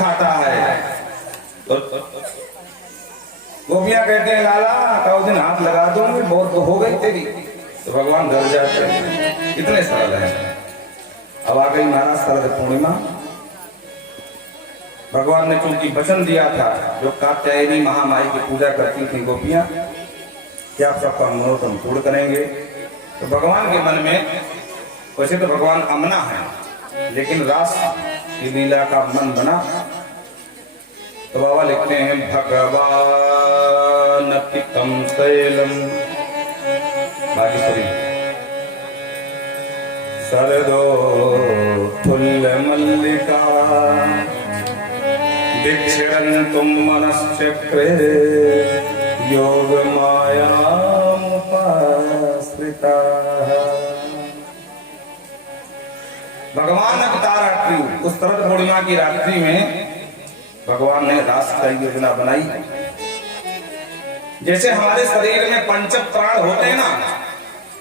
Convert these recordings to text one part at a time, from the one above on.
खाता है। तो गोपियां कहते हैं लाला का दिन हाथ लगा दूंगी, बहुत हो गई तेरी। तो भगवान घर जाते हैं, कितने सरल है। अब आ गई महाराज शरद पूर्णिमा। भगवान ने चूंकि वचन दिया था, जो कात्यायनी महामाई की पूजा करती थी गोपियां, कि आप सबका मनोरथ पूर्ण करेंगे। तो भगवान के मन में, वैसे तो भगवान अमना है, लेकिन रास की लीला का मन बना। तो बाबा लिखते हैं भगवान पितम शैलम भागीश्वरी सरदो फुल्ल मल्लिका दीक्षिणन्तुम मनश्चक्रे योग मायामुपाश्रिता। भगवान अवतार उस शरद पूर्णिमा की रात्रि में भगवान ने रास की योजना बनाई। जैसे हमारे शरीर में पंच प्राण होते हैं ना,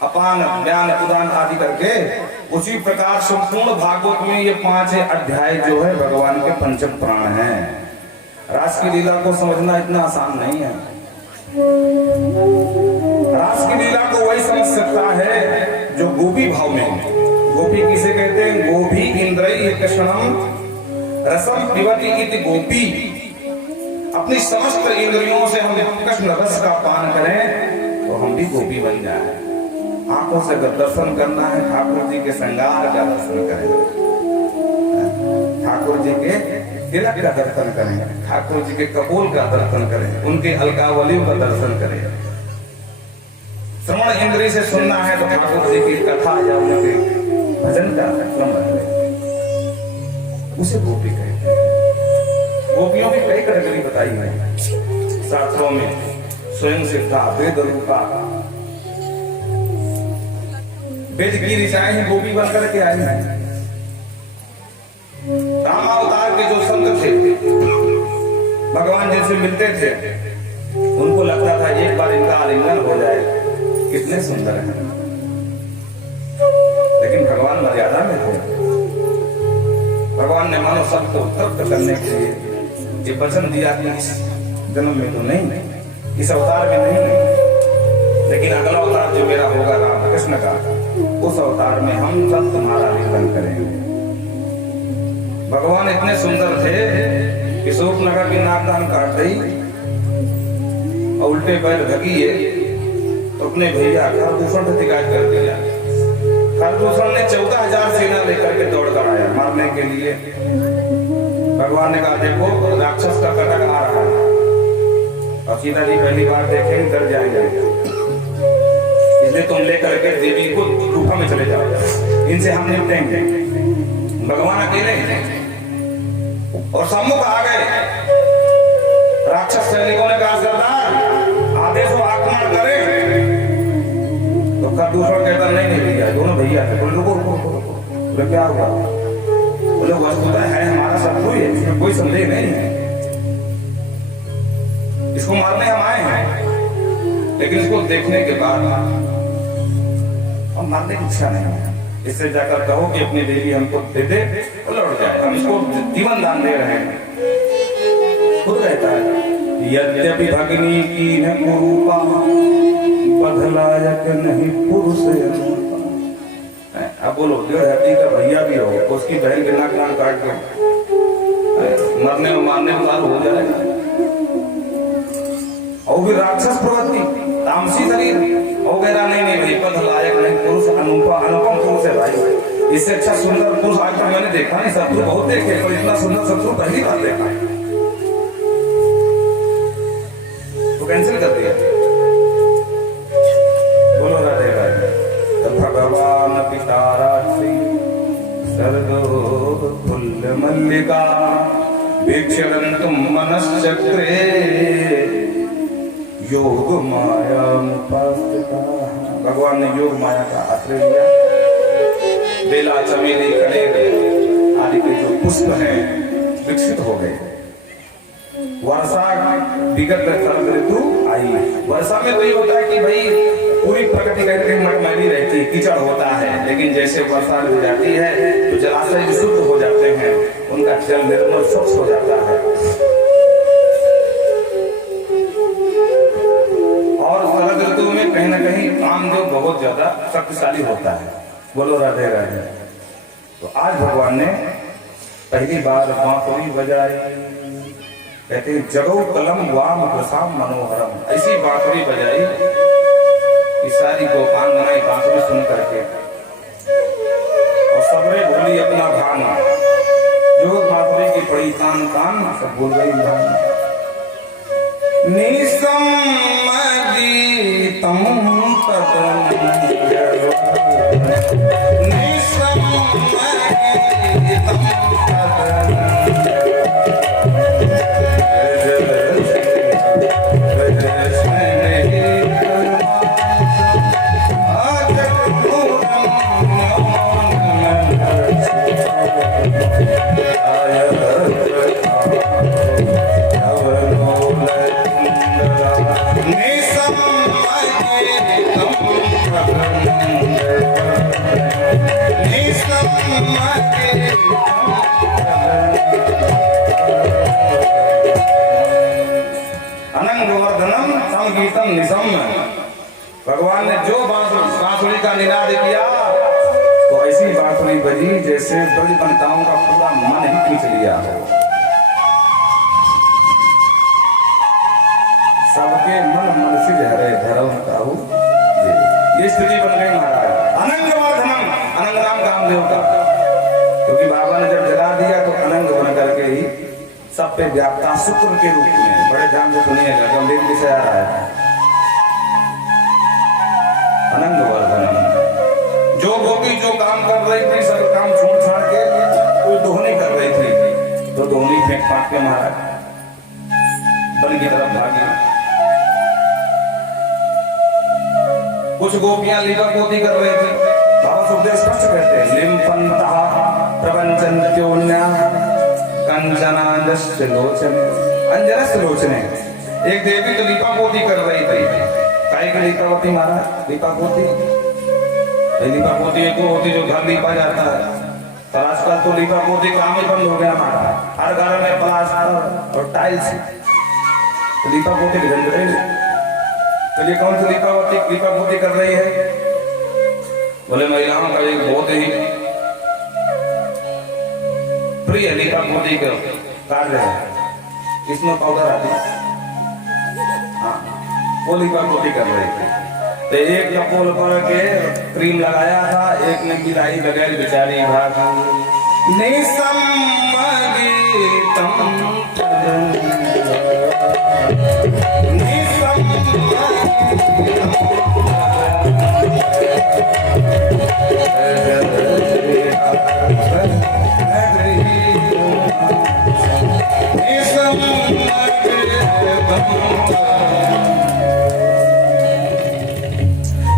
अपान ज्ञान उदान आदि करके, उसी प्रकार संपूर्ण भागवत में ये 5 अध्याय जो है भगवान के पंच प्राण हैं। रास की लीला को समझना इतना आसान नहीं है। रास की लीला को वही समझ सकता है जो गोपी भाव में। गोपी किसे कहते हैं? गोपी इंद्रिय कृष्णम रसम पिबति इति गोपी। अपनी समस्त इंद्रियों से हम कृष्ण रस का पान करें तो हम भी गोपी बन जाए। आंखों से अगर दर्शन करना है, ठाकुर जी के श्रृंगार का दर्शन करें, ठाकुर जी के तिलक का दर्शन करें, ठाकुर जी के कपोल का दर्शन करें, उनके अलकावलियों का दर्शन करें। श्रवण इंद्रिय से सुनना है तो ठाकुर जी की कथा या उनके भजन का दर्शन करें, उसे गोपी कहते हैं। गोपियों की कई कैटेगरी बताई है शास्त्रों में। स्वयं सिद्धा वेद रूपा, वेद की ऋचाएं ही गोपी बनकर के आई हैं। राम अवतार के जो संत थे, भगवान जिनसे मिलते थे, उनको लगता था एक बार इनका आलिंगन हो जाए, कितने सुंदर हैं। लेकिन भगवान मर्यादा में थे। भगवान ने मानो सबको तृप्त करने के लिए ये वचन दिया कि इस जन्म में तो नहीं, इस अवतार में नहीं, लेकिन अगला अवतार जो मेरा होगा राम कृष्ण का, उस अवतार में हम सब तुम्हारा लिंगन करेंगे। भगवान इतने सुंदर थे कि शूर्पणखा की नाक कान काट दी और उल्टे पैर भगी है तो अपने भैया खरदूषण से शिकायत कर दिया। खरदूषण ने 14,000 सेना लेकर के दौड़ कर आया मारने के लिए। भगवान ने कहा देखो राक्षस का कटक आ रहा है, और सीता जी पहली बार देखेंगे डर जाएंगे, इसलिए तुम लेकर के देवी को गुफा में चले जाओ, इनसे हम निपटेंगे। भगवान अकेले हैं और सम्मुख आ गए। राक्षस सैनिकों ने कहा सरदार आदेश हो आक्रमण करें। तो खरदूषण कहता नहीं भैया, दोनों भैया थे। बोले रुको रुको रुको, बोले क्या हुआ? बोले वस्तुतः है हमारा शत्रु है, इसमें कोई संदेह नहीं है, इसको मारने हम आए हैं, लेकिन इसको देखने के बाद हम मारने की इच्छा नहीं है। इससे जाकर कहो कि अपनी देवी हमको दे दे और लौट जाए, हम इसको जीवन दान दे रहे हैं। खुद कहता है यद्यपि भगिनी की है कुरूपा बदलायक नहीं पुरुष। अब बोलो हड्डी का भैया भी हो, उसकी बहन के नाक कान काट के मरने और मारने में चालू हो जाएगा। और भी राक्षस प्रवृत्ति, तामसी शरीर वगैरह नहीं भाई, पद लायक नहीं पुरुष, अनुपम पुरुष है भाई। इससे अच्छा सुंदर पुरुष आज तक मैंने देखा नहीं। शत्रु बहुत देखे पर इतना सुंदर शत्रु पहली बार देखा। तो कैंसिल कर दिया। बोलो राधे राधे। तो भगवान पिता रात्रि सरदो फुल्ल मल्लिका वीक्षरन्तुम मनश्चक्रे योग माया मुपास्थिता। भगवान ने योग माया का आश्रय लिया। बेला चमेली कनेर आदि के जो पुष्प हैं विकसित हो गए। वर्षा विगत शरद ऋतु आई। वर्षा में तो ये होता है कि भाई पूरी प्रकृति कहते हैं मटमैली रहती है, कीचड़ होता है, लेकिन जैसे वर्षा हो जाती है तो जलाशय शुद्ध हो जाते हैं, उनका जल निर्मल स्वच्छ हो जाता है। और शरद ऋतु में कहीं ना कहीं कामदेव बहुत ज्यादा शक्तिशाली होता है। बोलो राधे राधे। तो आज भगवान ने पहली बार बांसुरी बजाई, कहते हैं जगो कलम वाम प्रसाम मनोहरम। ऐसी बांसुरी बजाई कि सारी गोपांगनाएं बांसुरी सुन करके और सबने भूली अपना भान, जो बांसुरी की पड़ी कान कान सब भूल गई भान। निसम गीतम तदन निसम गीतम तदन भगवान ने जो बांसुरी का निनाद किया तो ऐसी बांसुरी बजी जैसे ब्रज बनताओं का पूरा मन ही खींच लिया हो। सबके मन मन से हरे धर्म काहू, ये स्थिति बन गई महाराज। अनंग वर्धनम, अनंग राम कामदेव का, क्योंकि बाबा ने जब जला दिया तो अनंग बन करके ही सब पे व्याप्ता शुक्र के रूप में। बड़े ध्यान से सुनिएगा, गंभीर विषय आ रहा है। अनंग वर्धनम, जो गोपी जो काम कर रही थी सब काम छोड़ छाड़ के कोई दोहनी कर रही थी, तो दोहनी फेंक फांक के महाराज बन की तरफ भागी। कुछ गोपियां लीला पोती कर रही थी। बाबा सुखदेव स्पष्ट कहते हैं लिम्पंतः प्रपंचन्त्योन्या कंचनांजस्य लोचने, अंजनस्य लोचने। एक देवी तो लीपा पोती कर रही थी। काई की लीपा पोती महाराज, लीपा पोती लीपा पोती एक होती जो घर लीपा जाता है, पर आजकल तो लीपा पोती काम ही बंद हो गया हमारा। हर घर में प्लास्टर और टाइल्स, तो लीपा पोती ढंग रही। तो ये कौन सी लीपा पोती कर रही है? बोले महिलाओं का एक बहुत ही प्रिय लीपा पोती का कार्य है। इसमें पाउडर आती है, हाँ वो लीपा पोती कर रही थी। तो एक कपोल पर के क्रीम लगाया था, एक ने गिलाई बगैर बेचारी भागी। निसम गीतम निसम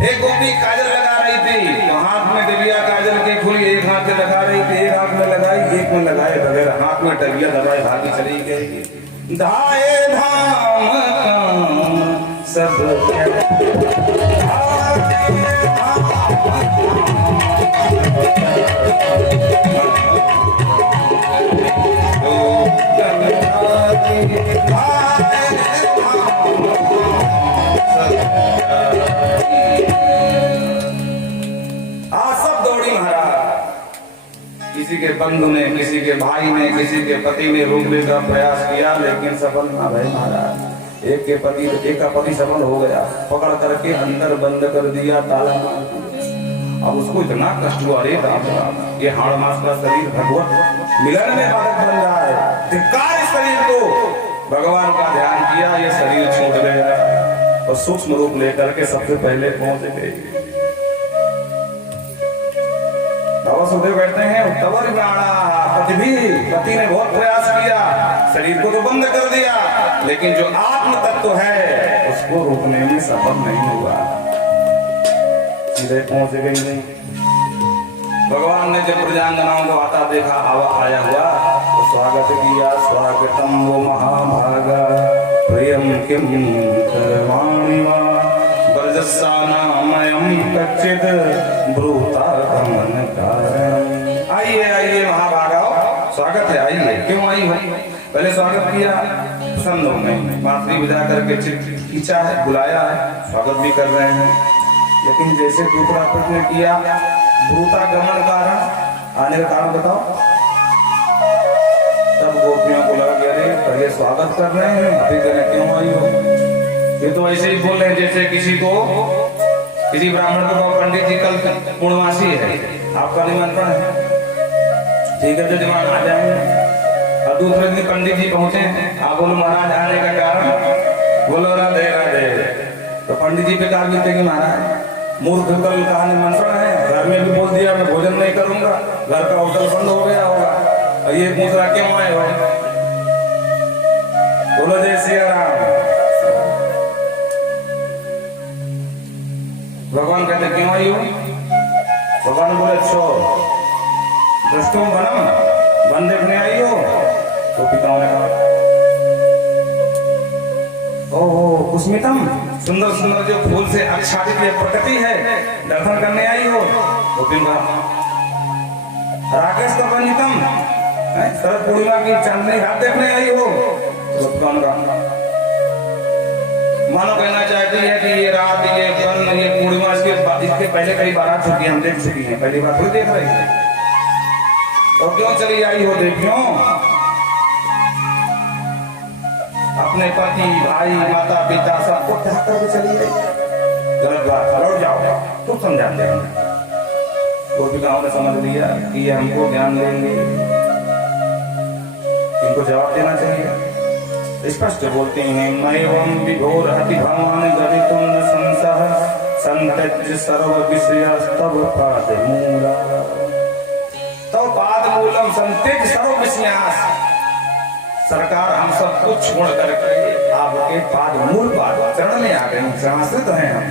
एक गोपी काजल लगा रही थी, तो हाथ में डबिया काजल की खुली, एक हाथ से लगा रही थी, एक हाथ में लगाई, एक में लगाए बगैर हाथ में डबिया दबाए भागी चली गई। धाए धाम सब किसी के बंधु ने, किसी के भाई ने, किसी के पति ने रोकने का प्रयास किया, लेकिन सफल ना भय महाराज। एक का पति सफल हो गया, पकड़ करके अंदर बंद कर दिया, ताला मार दिया। अब उसको इतना कष्ट हुआ, अरे राम राम, ये हाड़ मास का शरीर भगवत मिलन में बाधक बन रहा है। धिक्कार इस शरीर को। भगवान का ध्यान किया, ये शरीर छूट गया और सूक्ष्म रूप लेकर के सबसे पहले पहुंच गए। बाबा सुखदेव कहते हैं तवर पति ने बहुत प्रयास किया, शरीर को तो बंद कर दिया, लेकिन जो आत्म तत्व है उसको रोकने में सफल नहीं हुआ, सीधे पहुंच गई नहीं। भगवान ने जब प्रजांगनाओं को आता देखा, आया हुआ तो स्वागत किया। स्वागतम वो महाभागा प्रियम किम करवाणि वा ब्रजस्सानामयं कच्चित् ब्रूता गमन कारण। आइए आइए महाभागाओ, स्वागत है। क्यों आई हो? पहले स्वागत किया, पसंद हो गई, बांसुरी बजा करके खींचा है, बुलाया है, स्वागत भी कर रहे हैं। लेकिन जैसे दूसरा प्रश्न किया, भूतागमन कारण, आने का कारण बताओ, तब गोपियों को लगा कि अरे पहले स्वागत कर रहे हैं, अभी कहने क्यों आई हो? ये तो ऐसे ही बोल रहे हैं जैसे किसी ब्राह्मण को पंडित जी कल पूर्णमासी है, आपका निमंत्रण है, ठीक है, जजमान आ जाएंगे। और दूसरे दिन पंडित जी पहुंचे, आप बोलो महाराज आने का कारण, बोलो राधे राधे। तो पंडित जी पे कहा बीते कि महाराज मूर्ख कल कहा निमंत्रण है, घर में भी बोल दिया मैं भोजन नहीं करूंगा, घर का होटल बंद हो गया होगा, और ये पूछ रहा क्यों आए हो? बोलो जय सिया राम। भगवान कहते क्यों आई हो? भगवान बोले अच्छो दृष्टुम बनम, वन देखने आई हो? तो पिताओं ने कहा ओहो कुस्मितम, सुंदर सुंदर जो फूल से आच्छादित ये प्रकृति है, दर्शन करने आई हो? तो फिर राकेश का पंडितम, शरद पूर्णिमा की चांदनी रात देखने आई हो? तो कौन कहा? मानो कहना चाहती है कि ये रात, ये वन, ये पूर्णिमा इसके पहले कई बार आ चुकी है, हम देख चुकी हैं, पहली बार थोड़ी देख रही है। तो क्यों चली आई हो देवियों? अपने पति, भाई, माता पिता सबको त्याग करके चली आई, गलत बात, लौट जाओ, तुम समझाते हैं। गोपिकाओं ने समझ लिया कि ये हमको ज्ञान देंगे, इनको जवाब देना चाहिए। स्पष्ट बोलते हैं मैवं विभोर हति भगवान गवितुम न संसह संत्यज्य सर्व विषयस्तव पाद मूला, तव पाद मूलम संत्यज्य सर्व विषयास। सरकार हम सब कुछ छोड़ करके आपके पाद मूल पाद चरण में आ गए, शरणाश्रित हैं हम।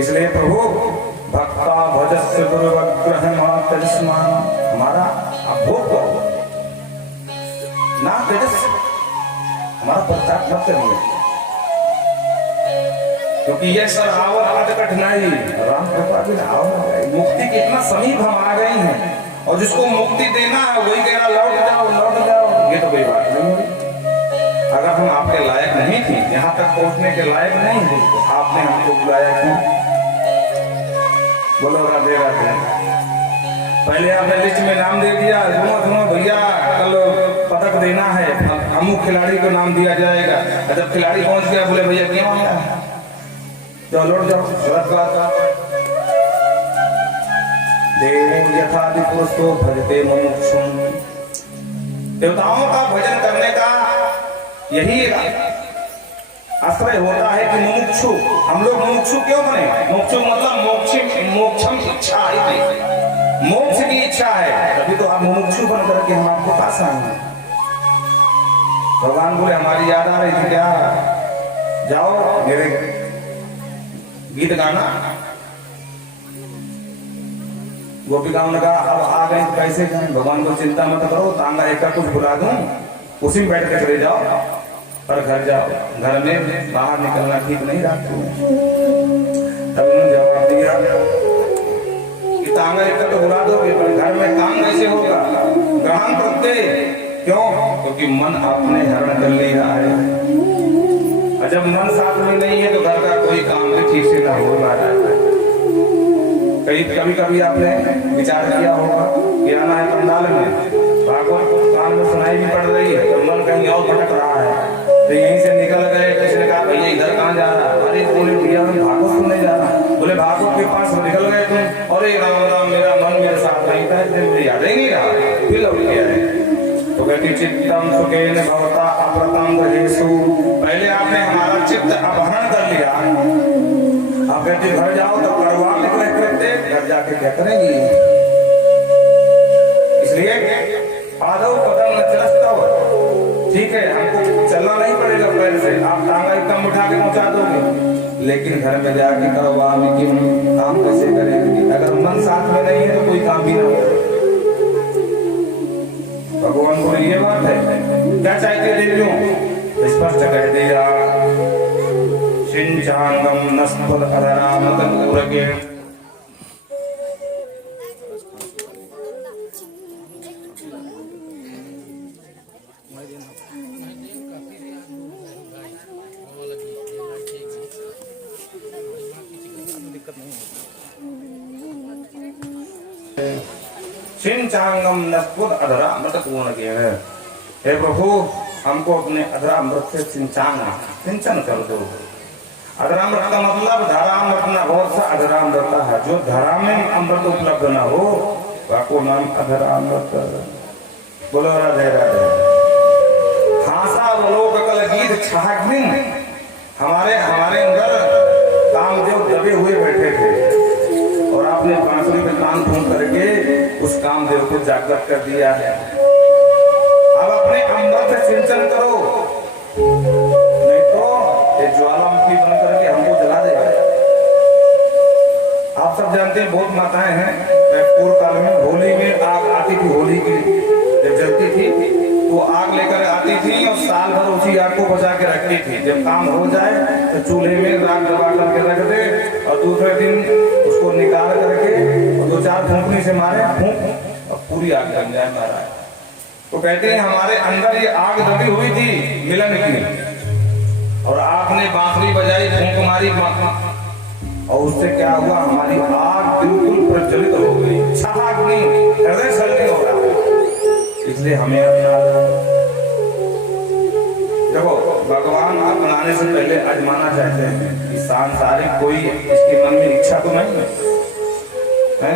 इसलिए प्रभु भक्ता भजस्य दुर्वग्रह मातरिस्मान, हमारा आप भोग करो ना, तेजस हमारा प्रताप मत करिए, क्योंकि ये सरावर आज कठिनाई राम कृपा भी मुक्ति के इतना समीप हम आ गए हैं, और जिसको मुक्ति देना है वही कह रहा लौट जाओ लौट जाओ, ये तो कोई बात नहीं है। अगर हम आपके लायक नहीं थे, यहाँ तक पहुंचने के लायक नहीं थे, तो आपने हमको बुलाया क्यों? बोलो राधे राधे। पहले आपने लिस्ट में नाम दे दिया, सुनो भैया कल पदक देना है, अमुक खिलाड़ी को नाम दिया जाएगा, जब खिलाड़ी पहुंच गया बोले भैया क्यों आया? तो लौट जाओ, गलत बात। देवो यथादि पुरुषो भजते मुमुक्षुम, देवताओं का भजन करने का यही आश्रय होता है कि मुमुक्षु, हम लोग मुमुक्षु क्यों बने? मुमुक्षु मतलब मोक्षम इच्छा है, मोक्ष की इच्छा है, तभी तो आप मुमुक्षु बन करके हम आपके पास आए हैं। भगवान बोले हमारी याद आ रही थी क्या? जाओ मेरे गीत गाना। गोपिकाओं ने कहा अब आ गए कैसे जाएं? भगवान को चिंता मत करो, तांगा एक कुछ बुला दूं, उसी में बैठ कर चले जाओ, पर घर जाओ, घर में बाहर निकलना ठीक नहीं रहा। तब उन्होंने जवाब दिया कि तांगा एक तो बुला दोगे, पर घर में काम कैसे होगा? ग्रहण करते क्यों? क्योंकि मन आपने हरण कर लिया है, और जब मन साथ में नहीं है तो घर का कोई काम भी ठीक से ना हो रहा है। कभी कभी आपने विचार किया होगा कि आना है पंडाल में, भागवत कान में सुनाई भी पड़ रही है, तो मन कहीं और भटक रहा है, तो यहीं से निकल गए। किसी ने कहा भैया इधर कहाँ जा रहा? अरे बोले भैया मैं भागवत सुनने जा रहा। बोले भागवत के पास निकल गए तुम? अरे राम राम, मेरा मन मेरे साथ नहीं था, इसलिए मुझे याद ही नहीं रहा, फिर लौट के आए। तो कहती चित्तम सुखेन भवता अप्रतम गहेषु, पहले आपने हमारा चित्त अपहरण कर लिया, आप कहते घर जाओ तो करवा निकले करते, घर जाके क्या करेंगी? इसलिए पादव पदम न चलस्तव, ठीक है हमको चलना नहीं पड़ेगा पैर से, आप टांगा एकदम उठा के पहुंचा दोगे, लेकिन घर में जाके करवा में क्यों काम कैसे करेंगे? अगर मन साथ में नहीं है तो कोई काम भी ना हो। भगवान को ये बात है, क्या चाहते देवियों? स्पष्ट कह दिया सिंचांगम नस्फल अधरामतन उरगे। सिंचांगम नस्पुत अधरा अमृत पूर्ण के। हे प्रभु, हमको अपने अधरा अमृत से सिंचन कर दो। अधरा अमृत का मतलब धारा अमृत न हो, अधरा अमृत है जो धारा में अमृत उपलब्ध न हो, वाको नाम अधरा अमृत। बोलो राधे राधे। हासा वलोक कल गीत छाग्निन, हमारे अंदर कामदेव दबे हुए बैठे थे और आपने बांसुरी में कान फूंक करके उस कामदेव को जागृत कर दिया है। अब अपने अमृत से सिंचन करो, नहीं तो ये ज्वालामुखी बन करके हमको जला देगा। आप सब जानते हैं, बहुत माताएं हैं, पूर्व काल में होली में आग आती थी, होली की जब जलती थी तो आग लेकर आती थी और साल भर उसी आग को बचा के रखती थी। जब काम हो जाए तो चूल्हे में राख दबा करके रख दे और दूसरे दिन उसको निकाल करके और 2-4 फूंकनी से मारे, फूंक और पूरी आग लग जाए महाराज। तो कहते हैं हमारे अंदर ये आग दबी हुई थी मिलन की, और आपने बांसुरी बजाई, फूंक मारी, और उससे क्या हुआ, हमारी आग बिल्कुल प्रज्वलित हो गई, छाग्नि, हृदय सल्ली हो रहा। इसलिए हमें अपना देखो, भगवान अपनाने से पहले आजमाना चाहते हैं कि सांसारिक कोई इसके मन में इच्छा तो नहीं है?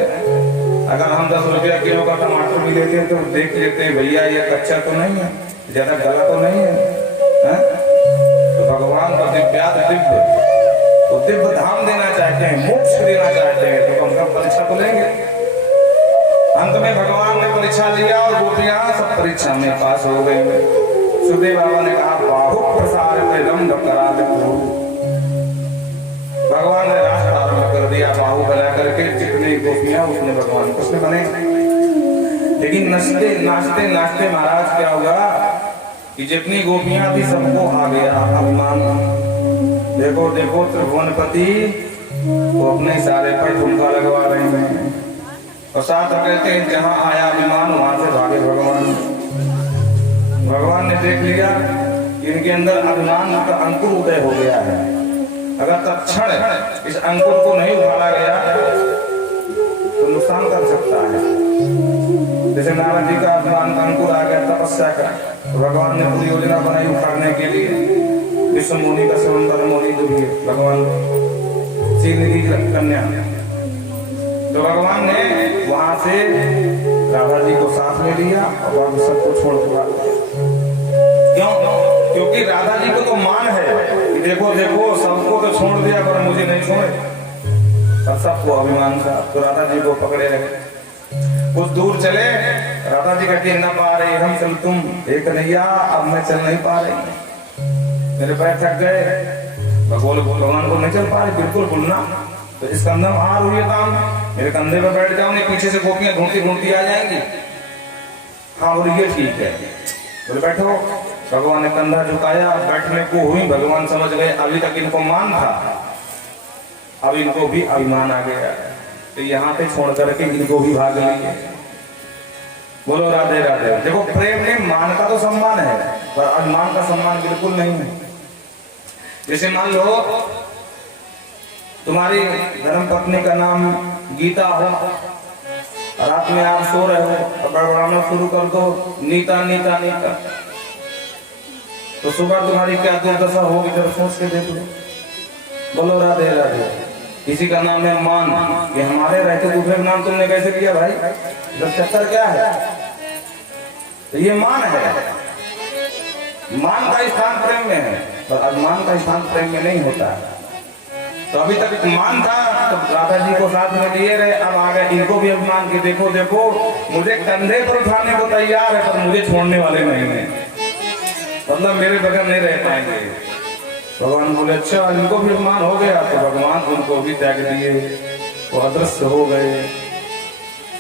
अगर हम 10 रुपया किलो का टमाटर भी लेते हैं तो देख लेते हैं भैया ये कच्चा तो नहीं है, ज्यादा गला तो नहीं है? तो भगवान का दिव्य धाम देना चाहते हैं, मोक्ष देना चाहते हैं, तो हम परीक्षा तो लेंगे। अंत में भगवान ने परीक्षा लिया और गोपियां सब परीक्षा में पास हो गई। सुखदेव बाबा ने कहा बाहु प्रसार करा दे। भगवान ने रास्ता आरंभ कर दिया, बाहु फैला करके जितनी गोपियां उसने भगवान कृष्ण बने। लेकिन नाचते नाचते नाचते महाराज क्या हुआ कि जितनी गोपियां थी सबको आ गया अभिमान। देखो देखो त्रिभुवनपति वो अपने सारे पर ठुमका लगवा रहे हैं और साथ कहते हैं जहां आया अभिमान वहां से भागे भगवान। भगवान ने देख लिया कि इनके अंदर अभिमान का अंकुर उदय हो गया है। अगर तत्क्षण इस अंकुर को नहीं उठाया गया तो नुकसान कर सकता है। जैसे नारद जी का अभिमान का अंकुर आ गया तपस्या का, तो भगवान ने पूरी योजना बनाई उखाड़ने के लिए। विश्व मुनि का समुद्र मुनि भगवान सीधी कन्या, तो भगवान ने वहां से राधा जी को साथ में लिया और सबको छोड़ दिया। क्यों? क्योंकि राधा जी को तो मान है कि देखो देखो सबको तो छोड़ दिया पर मुझे नहीं छोड़े, पर सबको अभिमान था। तो राधा जी को पकड़े रहे। कुछ दूर चले, राधा जी कहती न पा रहे हम चल, तुम एक नैया अब मैं चल नहीं पा रही, मेरे पैर थक गए। भगवान को नहीं चल पा रहे, बिल्कुल बोलना। तो इस कंधे में हार हुई काम, मेरे कंधे पर बैठ जाओ, नहीं पीछे से गोपियां ढूंढती ढूंढती आ जाएंगी। हाँ बोले ये ठीक है, बोले बैठो। भगवान ने कंधा झुकाया, बैठने को हुई। भगवान समझ गए अभी तक इनको मान था, अब इनको भी अभिमान आ गया, तो यहाँ पे छोड़ करके इनको भी भाग लेंगे। बोलो राधे राधे। देखो प्रेम में मान का तो सम्मान है पर अभिमान का सम्मान बिल्कुल नहीं है। जैसे मान लो तुम्हारी धर्म पत्नी का नाम गीता हो, रात में आप सो रहे हो, बड़बड़ाना शुरू कर दो नीता नीता नीता, तो सुबह तुम्हारी क्या दुर्दशा होगी जरा सोच के देख लो। बोलो राधे राधे। किसी का नाम है मान, ये हमारे रहते दूसरे नाम तुमने कैसे किया भाई? जब चक्कर क्या है? तो ये मान है। मान का स्थान प्रेम में है पर अभिमान का स्थान प्रेम में नहीं होता। तो अभी तक मान था तो राधा जी को साथ में लिए रहे, अब आ गए इनको भी अभिमान की देखो देखो मुझे कंधे पर उठाने को तैयार है पर मुझे छोड़ने वाले नहीं है, मतलब मेरे बगैर नहीं रह पाएंगे। भगवान बोले अच्छा इनको भी अभिमान हो गया, तो भगवान उनको भी त्याग दिए, वो अदृश्य हो गए।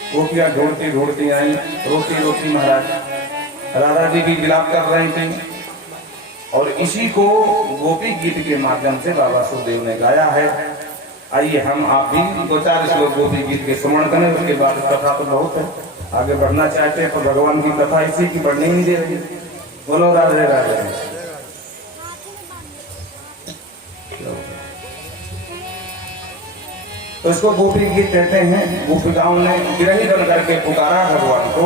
गोपियां ढूंढती ढूंढती आई, रोती रोती महाराज राधा जी भी विलाप कर रही थी। और इसी को गोपी गीत के माध्यम से बाबा सुखदेव ने गाया है। आइए हम आप भी 2-4 श्लोक गोपी गीत के स्मरण करें, उसके बाद कथा तो बहुत है, आगे बढ़ना चाहते हैं पर भगवान की कथा इसी की बढ़ने नहीं दे रही। बोलो राधे राधे। तो इसको गोपी गीत कहते हैं। गोपिकाओं ने विरही बन करके पुकारा भगवान को।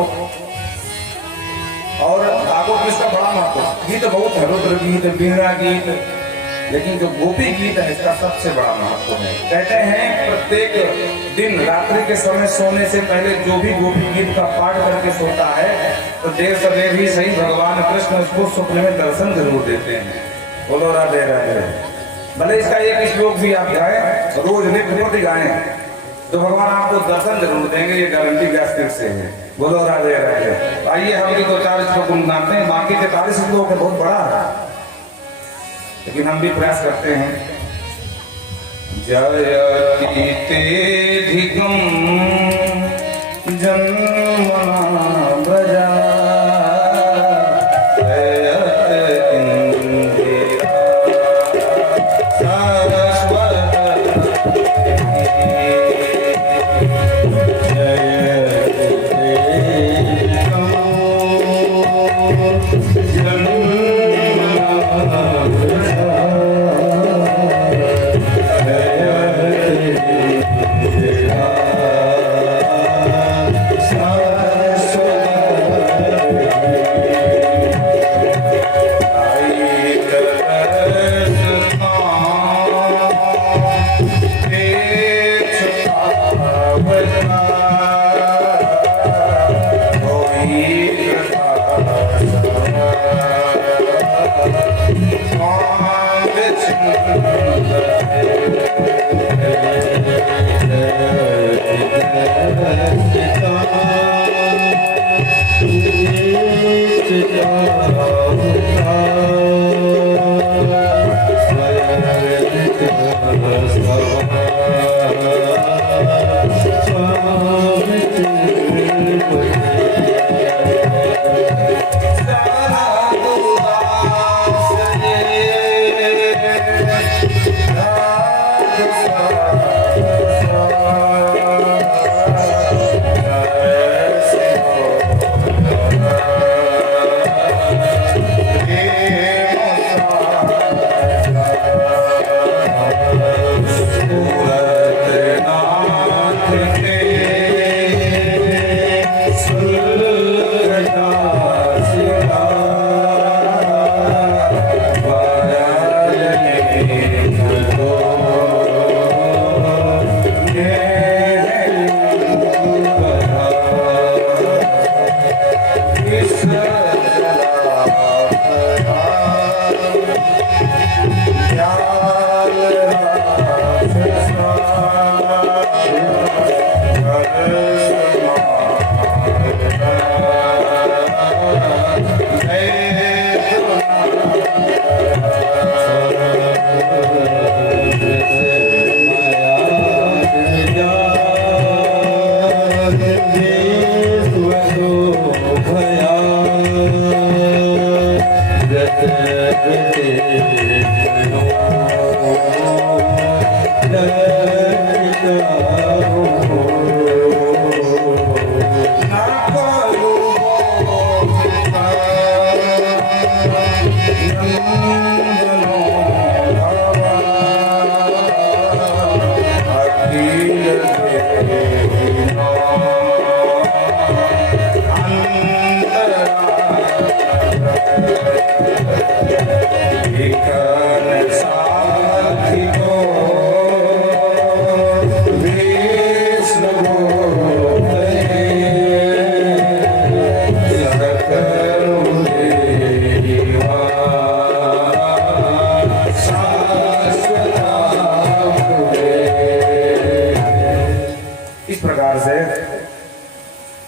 और भागवत इसका बड़ा महत्व, गीत बहुत है, रुद्र गीत, वीणा गीत, लेकिन जो गोपी गीत है इसका सबसे बड़ा महत्व है। कहते हैं प्रत्येक दिन रात्रि के समय सोने से पहले जो भी गोपी गीत का पाठ करके सोता है तो देर सवेर ही सही भगवान कृष्ण उसको स्वप्न में दर्शन जरूर देते हैं। बोलो राधे राधे। भले इसका एक श्लोक भी आप गाएं, रोज नित्य प्रति गाएं, तो भगवान आपको दर्शन जरूर देंगे, ये गारंटी व्यासपीठ से है। बोलो राधे राधे। आइए हम भी 2-4 श्लोक गुनगुनाते हैं, बाकी 43 श्लोक है, बहुत बड़ा है, लेकिन हम भी प्रयास करते हैं। जयति तेधिकं जन्मना व्रजा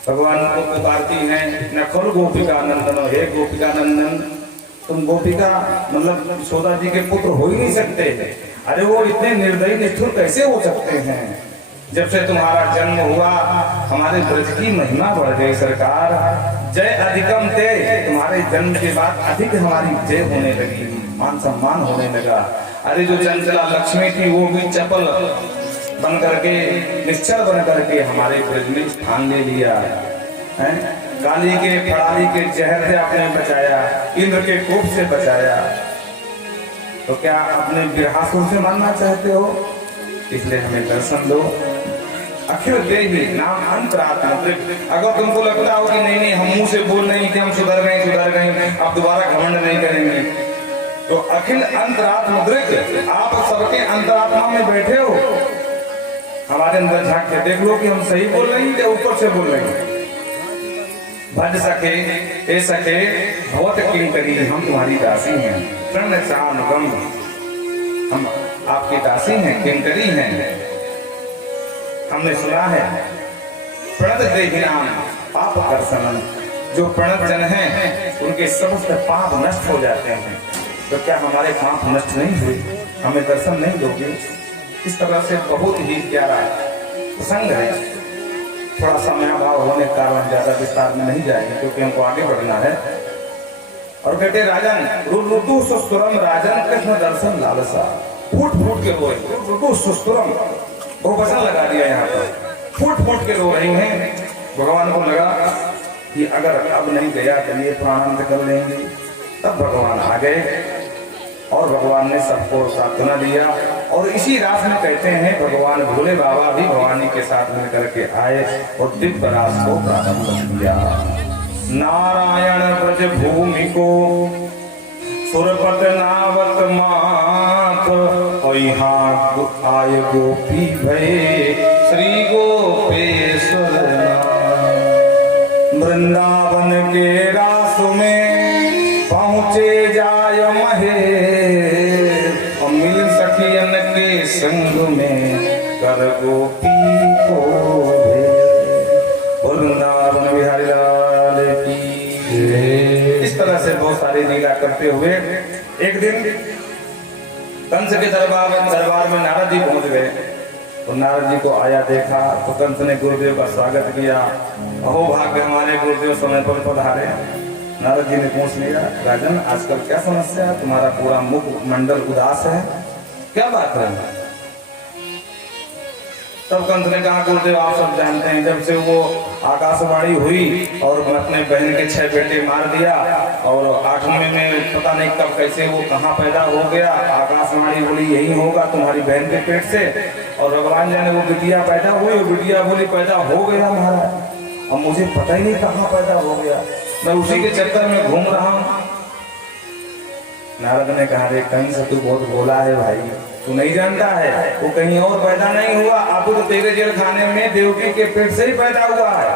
भगवान को पुकारती हैं, नखर गोपिका नंदन, हे गोपिका नंदन, तुम गोपिका मतलब यशोदा जी के पुत्र हो ही नहीं सकते। अरे वो इतने निर्दयी निष्ठुर कैसे हो सकते हैं? जब से तुम्हारा जन्म हुआ हमारे ब्रज की महिमा बढ़ गई सरकार। जय अधिकम ते, तुम्हारे जन्म के बाद अधिक हमारी जय होने लगी, मान सम्मान होने लगा। अरे जो चंचला लक्ष्मी थी वो भी चपल बन करके, निश्चल बन करके हमारे ब्रज में स्थान ले लिया है। काली के फड़ाली के जहर से आपने बचाया, इंद्र के कोप से बचाया। तो क्या अपने बिरहासुर से मानना चाहते हो इसलिए हमें दर्शन दो। अखिल देही नाम अंतरात्मदृक्। अगर तुमको लगता हो कि नहीं नहीं हम मुंह से बोल रहे हैं कि हम सुधर गए अब दोबारा घमंड नहीं करेंगे, तो अखिल अंतरात्मदृक् आप सबके अंतरात्मा में बैठे हो, हमारे अंदर झांक के देख लो कि हम सही बोल रहे हैं या ऊपर से बोल रहे हैं। भज सके ए सके भवत किंकरी, हम तुम्हारी दासी हैं। प्रण चानुगम, हम आपकी दासी हैं, किंकरी हैं। हमने सुना है प्रणत देहिनाम पाप कर्षणम, जो प्रणत जन हैं उनके समस्त पाप नष्ट हो जाते हैं। तो क्या हमारे पाप नष्ट नहीं हुए? हमें दर्शन नहीं दोगे? इस तरह से बहुत ही प्यारा प्रसंग है। थोड़ा समयाभाव होने के कारण ज्यादा विस्तार में नहीं जाएंगे क्योंकि हमको आगे बढ़ना है। और कहते राजन रुदु सुस्तुरम, राजन कृष्ण दर्शन लालसा, फूट फूट के रोए। रुदु सुस्तुरम बहुवचन लगा दिया यहाँ पर, फूट फूट के रो रही हैं। भगवान को लगा कि अगर अब नहीं गया तो ये प्राणांत कर लेंगे। तब भगवान आ गए और भगवान ने सबको सांत्वना दिया। और इसी रात में कहते हैं भगवान भोले बाबा भी भवानी के साथ मिलकर के आए और दिव्य रास को प्रारंभ किया। नारायण ब्रज भूमि को सुरपत नावत मात, और यहाँ आय गोपी भये श्री गोपेश्वर। वृंदावन के रास में पहुँचे जाय महे, और मिल सखियन के संग में कर गोपी को। वृंदावन बिहारी लाल की। इस तरह से बहुत सारी लीला करते हुए एक दिन कंस के दरबार में नारद जी पहुंच गए। तो नारद जी को आया देखा तो कंस ने गुरुदेव का स्वागत किया। अहो भाग्य हमारे गुरुदेव समय पर पधारे। नारद जी ने पूछ लिया, राजन आजकल क्या समस्या है? तुम्हारा पूरा मुख मंडल उदास है, क्या बात है? तब कंस ने कहा, गुरुदेव आप सब जानते हैं जब से वो आकाशवाणी हुई और अपने बहन के 6 बेटे मार दिया, और 8वें में पता नहीं कब कैसे वो कहाँ पैदा हो गया। आकाशवाणी बोली यही होगा तुम्हारी बहन के पेट से, और भगवान जाने वो बिटिया पैदा हुई, वो बिटिया बोली पैदा हो गया महाराज, और मुझे पता ही नहीं कहाँ पैदा हो गया, मैं उसी के चक्कर में घूम रहा हूँ। नारद ने कहा, रे कंस तू बहुत भोला है भाई, तू नहीं जानता है वो कहीं और पैदा नहीं हुआ, आप तो तेरे जेल खाने में देवकी के पेट से ही पैदा हुआ है।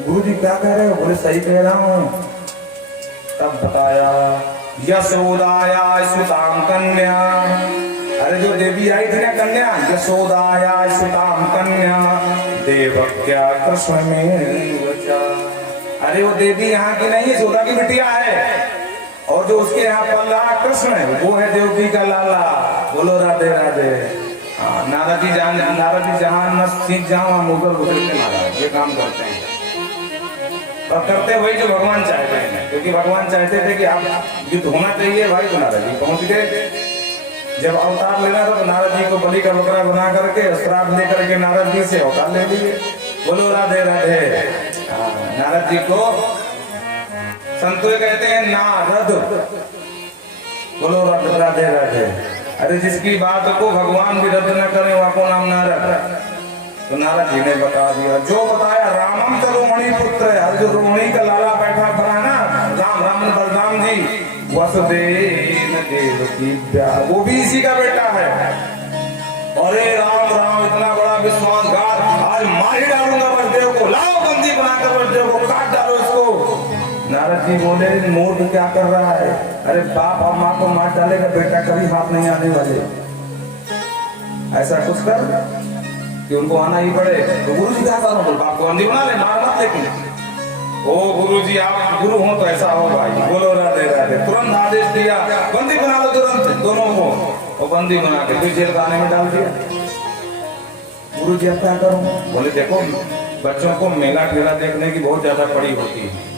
गुरु जी क्या कह रहे हो? बोले सही कह रहा हूँ। तब बताया, यशोदाया सुताम कन्या, अरे जो देवी आई थी ना कन्या, यशोदाया सुताम कन्या देवक्या कृष्ण में वचा। अरे वो देवी यहाँ की नहीं, यशोदा की बिटिया है, और जो उसके यहाँ पल रहा कृष्ण है वो है देवकी का लाला। बोलो राधे राधे। नारद जी जहाँ न सीख जाओ हम उधर उधर के महाराज ये काम करते हैं, और करते वही जो भगवान चाहते हैं, क्योंकि भगवान चाहते थे कि आप युद्ध होना चाहिए भाई। तो नारद जी पहुंच गए। जब अवतार लेना था तो नारद जी को बलि का बकरा बना करके श्राप लेकर के नारद जी से अवतार ले लिए। बोलो राधे राधे। नारद जी को संतों कहते हैं नारद। बोलो राधे राधे। अरे जिसकी बात को भगवान भी रद्द न करे वहाँ को नाम नारद। तो नारद जी ने बता दिया, जो बताया रामम तो रोहिणी पुत्र है, जो रोहिणी का लाला बैठा पड़ा ना, राम बलराम जी, वसुदेव देव की प्यार, वो भी इसी का बेटा है। अरे राम राम इतना बड़ा विश्वासघात, आज मार ही डालूंगा वसुदेव को, लाओ बंदी बनाकर वसुदेव को काट डालो इसको। नारद जी बोले, मूर्ख क्या कर रहा है? अरे बाप और माँ को मार डालेगा, बेटा कभी हाथ नहीं आने वाले। ऐसा कुछ कर कि उनको आना ही पड़े। तो गुरु जी क्या करो, बाप को बंदी बना ले, मार मत। लेकिन ओ गुरु जी आप गुरु हो तो ऐसा हो भाई। बोलो राधे राधे। तुरंत आदेश दिया, बंदी बना लो तुरंत दोनों को, और बंदी बना के फिर जेल खाने में डाल दिया। गुरु जी अब क्या करूं? बोले देखो बच्चों को मेला ठेला देखने की बहुत ज्यादा पड़ी होती है।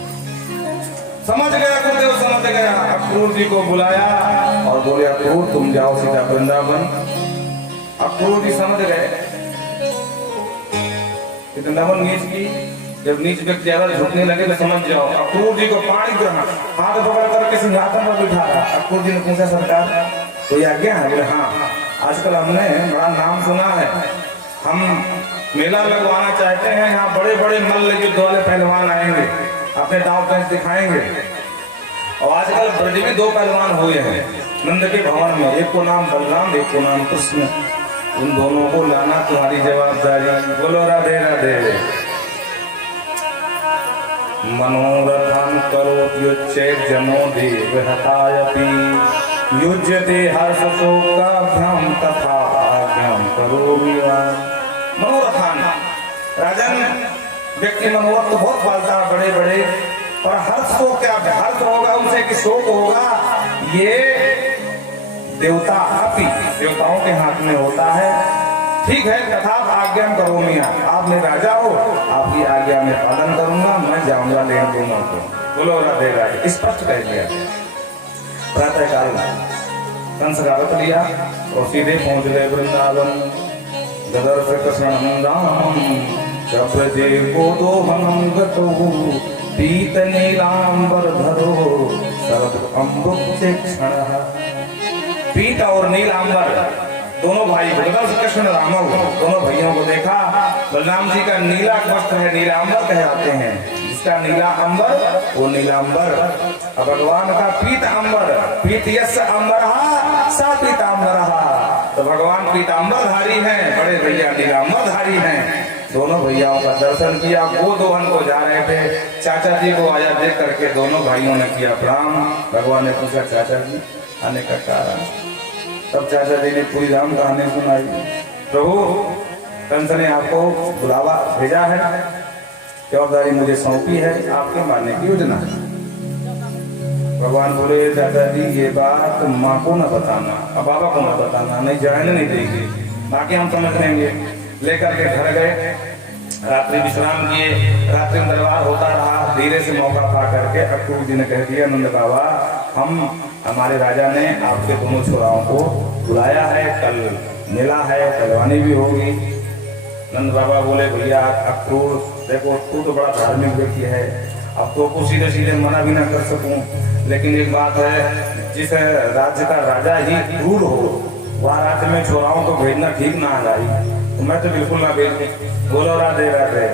समझ गया गुरुदेव, समझ गया। अक्रूर जी को बुलाया और बोले, अक्रूर तुम जाओ सीधा वृंदावन। अक्रूर जी समझ गए वृंदावन नीच की, जब नीच व्यक्ति ज्यादा झुकने लगे तो समझ जाओ। अक्रूर जी को पानी हाथ पकड़ करके सिंहासन पर बिठा रहा। अक्रूर जी ने पूछा, सरकार कोई आज्ञा है? बोले हाँ। आजकल हमने बड़ा नाम सुना है, हम मेला लगवाना चाहते हैं, यहाँ बड़े बड़े मल्ल युद्ध वाले पहलवान आएंगे, अपने दांव पेंच दिखाएंगे। और आजकल ब्रज में 2 पहलवान हुए हैं नंद के भवन में, एक को नाम बलराम, एक को नाम कृष्ण। उन दोनों को लाना तुम्हारी जवाबदारी। बोलो राधे राधे। मनोरथं करोत्युच्चैर् जनो देवहतायपि युज्यते हर्षशोकाभ्यां तथा आज्ञां करोमि वाम। मनोरथान, राजन व्यक्ति मनोरथ तो बहुत पालता है बड़े बड़े, पर हर्ष तो क्या हर्ष होगा उनसे कि शोक होगा, ये देवता अपि देवताओं के हाथ में होता है। ठीक है, तथा आज्ञा करोमि, आप मेरे राजा हो, आपकी आज्ञा में पालन करूंगा, मैं जाऊंगा लेन दूंगा तो। बोलो राधे राधे। स्पष्ट कह दिया। प्रातः काल कंस का रथ लिया और सीधे पहुंच गए वृंदावन। ददर्श कृष्णं रामं जपजे गोदोहनं गतो पीत नीलांबरधरो शरद अम्बुज क्षणः। पीत और नीलांबर दोनों भाई बलराम कृष्ण रामव दोनों भाइयों को देखा। बलराम जी का नीला वस्त्र है, नीलांबर कहलाते हैं, जिसका नीला अंबर वो नीलांबर। अब भगवान का पीत अंबर, पीत यस्य अंबरहा सा पीतांबरहा, तो भगवान पीतांबरधारी हैं, बड़े भैया नीलांबरधारी हैं। दोनों भैयाओं का दर्शन किया। गोदोहन को जा रहे थे, चाचा जी को आया देख करके दोनों भाइयों ने किया प्रणाम। भगवान ने पूछा चाचा जी आने का कारण, तब चाचा जी ने पूरी राम कहानी सुनाई। प्रभु कंस ने आपको बुलावा भेजा है, जवाबदारी मुझे सौंपी है, आपके मारने की योजना है। भगवान बोले दादाजी ये बात माँ को न बताना, अब बाबा को न बताना, नहीं जाने नहीं देगी, बाकी हम समझ लेंगे। लेकर के घर गए, रात्रि विश्राम किए, रात्रि में दरबार होता रहा। धीरे से मौका पा करके अक्रूर जी ने कह दिया नंद बाबा हमारे राजा ने आपके दोनों छोराओं को बुलाया है, कल मेला है, पहलवानी भी होगी। नंद बाबा बोले भैया अक्रूर देखो तू तो बड़ा धार्मिक व्यक्ति है, अब तो को सीधे सीधे मना भी ना कर सकूं, लेकिन एक बात है, जिस राज्य का राजा ही क्रूर हो वह राज्य में छोराओं को भेजना ठीक ना है, तो मैं तो बिल्कुल ना भेजूं। बोलो राधे राधे।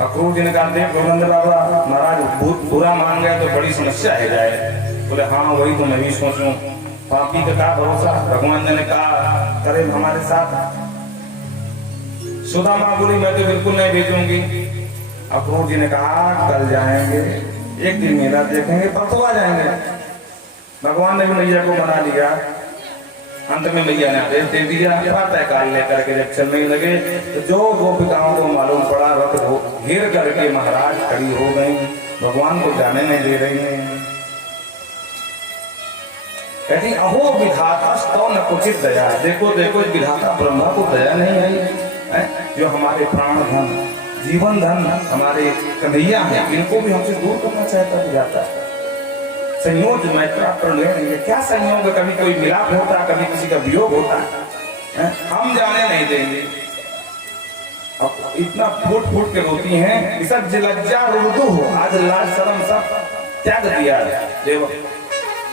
अक्रूर जी ने कहा देख नंद बाबा महाराज बुरा मान गया तो बड़ी समस्या है जाए। बोले हाँ वही तो मैं भी सोचूं, पापी का क्या भरोसा। भगवान ने कहा करे हमारे साथ। सुदामा बोली मैं तो बिल्कुल नहीं भेजूंगी। अक्रूर जी ने कहा कल जाएंगे, एक दिन मेला देखेंगे, परसों आ जाएंगे। भगवान ने भी मैया को मना लिया। अंत में मैया ने आदेश दे दिया। प्रातः काल लेकर के जब चलने लगे तो जो गोपिकाओं को मालूम पड़ा रथ घेर करके महाराज खड़ी हो गई, भगवान को जाने नहीं दे रही हैं। कहती अहो विधाता स्तौ न कुचित दया। देखो देखो विधाता ब्रह्मा को दया नहीं आई, जो हमारे प्राण धन जीवन धन हमारे कन्हैया हैं, इनको भी हमसे दूर करना चाहता जाता है। संयोग मैत्रा प्रणय, क्या संयोग, कभी कोई मिलाप होता, कभी किसी का वियोग होता है, हम जाने नहीं देंगे। अब इतना फूट फूट के रोती हैं, सब लज्जा रुदू हो, आज लाज शर्म सब त्याग दिया देव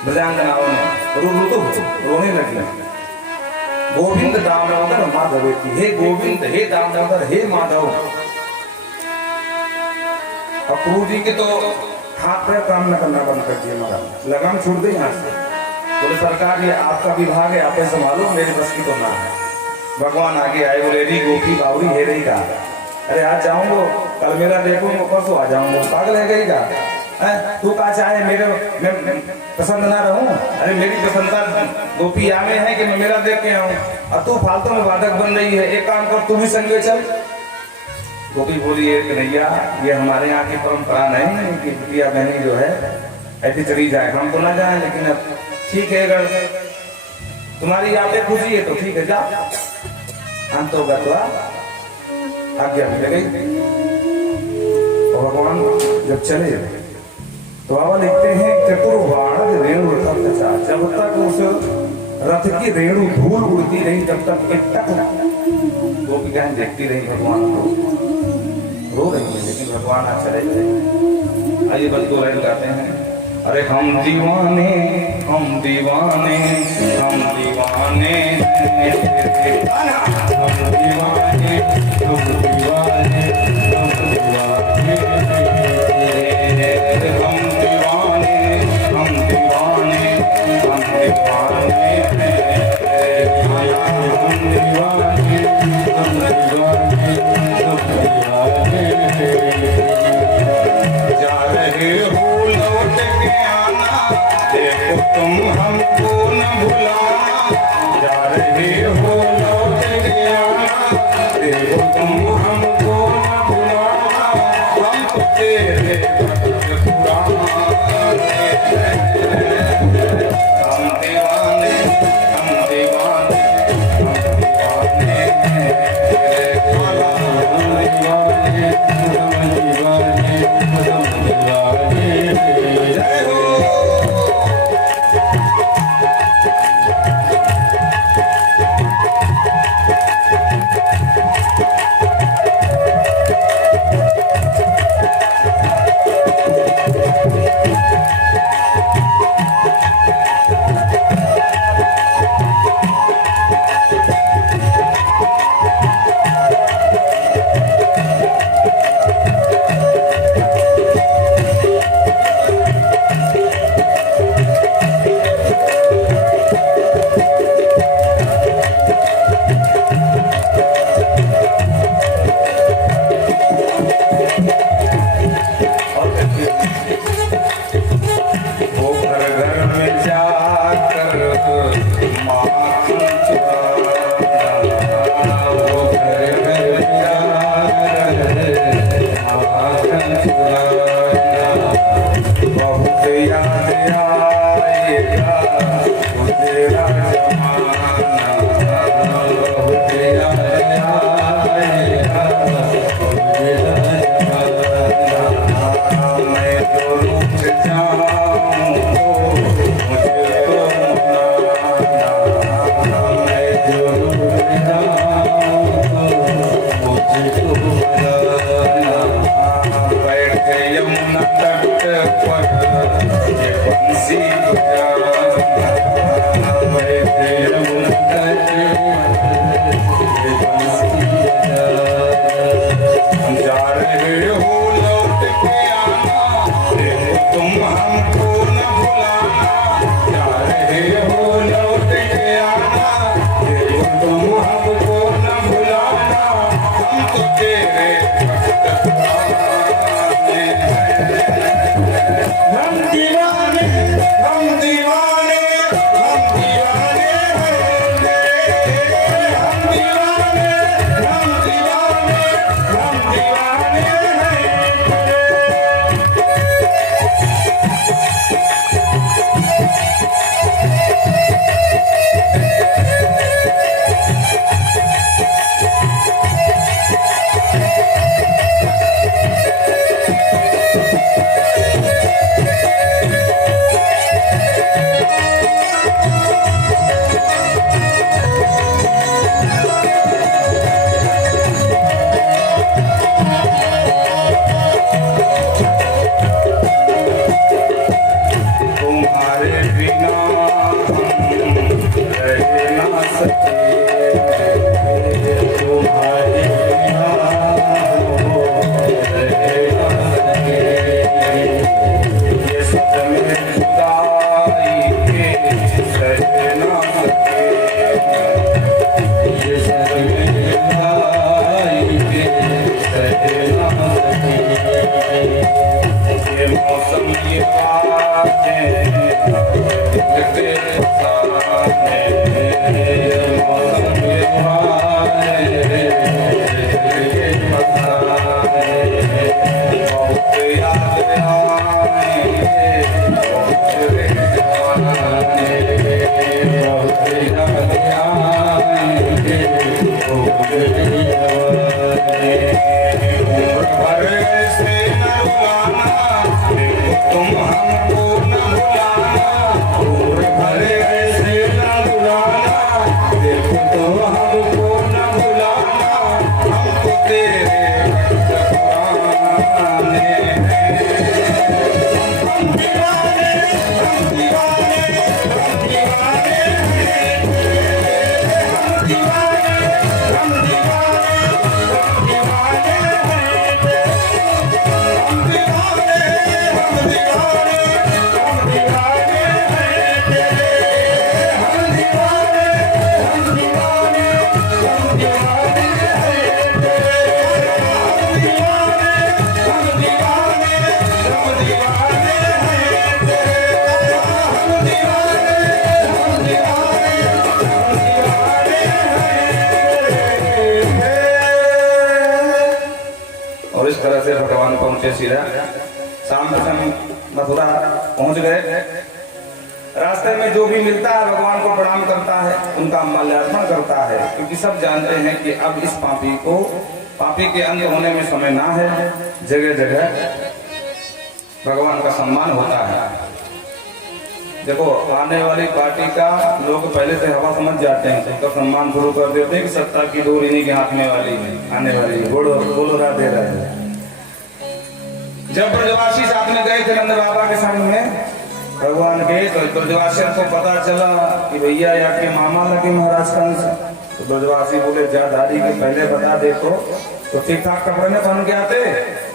ब्रजांगनाओं ने, रुदू रोने लगी। गोविंद दामोदर माधव, हे गोविंद, हे दामोदर, हे माधव। अक्रूर जी के तो हाथ पे काम न करना बंद कर दिया, महाराज लगाम छूट गई यहाँ से। बोले सरकार ये आपका विभाग है, आप संभालो, मेरे बस की तो ना है। भगवान आगे आए, बोले री गोपी बावरी हे रही का, अरे आज जाऊंगा, कल मेरा देखूंगा, परसों आ जाऊंगा, पागल है गई का, तू का चाहे मेरे मैं पसंद ना रहूं, अरे मेरी पसंदता गोपी आगे है कि मैं मेरा देख के आऊं, और तू फालतू में बाधक बन रही है। एक काम कर, तू भी संगे चल। गोपी बोली कन्हैया ये हमारे यहाँ की परंपरा नहीं है कि बिटिया बहनी जो है ऐसी चली जाए, हम तो ना जाए, लेकिन अब ठीक है, अगर तुम्हारी यादें खुशी है तो ठीक है, जा। अंतोगत आज्ञा मिल गई। तो भगवान जब चले तो बाबा लिखते हैं चतुर्वाण रेणु रथ, जब तक उस रथ की रेणु धूल उड़ती रही, जब तक एक तक गोपिकाएं देखती रही भगवान को, रो रही है, लेकिन भगवान आज चले गए। आइए बस दो लाइन गाते हैं। अरे हम दीवाने हम दीवाने हम दीवाने हम दीवाने हम दीवाने हम दीवाने हम दीवाने हम दीवाने हम दीवाने हम दीवाने हम दीवाने जा रहे हो लौट के आना देखो तुम हमको न भुलाना जा रहे हो लौट के आना देखो तुम हमको न भुलाना हम तो तेरे भक्त पुराने हम दीवाने हम दीवाने हम दीवाने तेरे काला हम दीवाने जय हो वो घर घर में जाकर माखन चुराना वो घर घर में जाकर माखन चुराना बहुत याद आएगा वो तेरा जमाना बहुत याद आएगा वो तेरा जमाना मैं तो रुक जाऊं मुझे तो बुलाना मैं जो रुक जाऊं मुझे तो बुलाना बैठ यमुना तट पर ये बंसी बजाना बैठ यमुना तट ये बंसी बजाना जा रहे हो लौट के आना देखो तुम हमको न भुलाना जा रहे हो लौट के आना देखो तुम हमको न भुलाना हम तो तेरे भक्त पुराने हम दीवाने हम दीवाने हम दीवाने हम दीवाने हम दीवाने हम दीवाने तुम्हारे बिना हम रह ना सके तुम्हारे बिना हम रह ना सके ये सदमे जुदाई के सह ना सके ये सदमे जुदाई के सह ना सके ये मौसम ये बातें तेरे सामने ये मौसम ये बातें तेरे मसाले बहुत याद आएंगे बहुत रे जवाने बहुत याद आएंगे बहुत रे जवाने उम्र भर से न रुलाना तुम हमको न भुलाना उम्र भर पहुंचे सीधा। शाम तक हम मथुरा पहुंच गए। रास्ते में जो भी मिलता है भगवान को प्रणाम करता है, उनका माल्यार्पण करता है, क्योंकि सब जानते हैं कि अब इस पापी के अंत होने में समय ना है। जगह जगह भगवान का सम्मान होता है। देखो आने वाली पार्टी का लोग पहले से हवा समझ जाते हैं, उसका सम्मान शुरू कर देते हैं कि सत्ता की डोर इन्हीं के हाथ में वाली है, आने वाली है। बोलो राधे राधे। जब ब्रजवासी साथ में गए थे नंद बाबा के संग में भगवान के, तो ब्रजवासियों को पता चला कि भैया या के मामा लगे महाराज कंस। तो ब्रजवासी बोले जा दादी के पहले बता दे तो ठीक ठाक कपड़े में पहन के आते,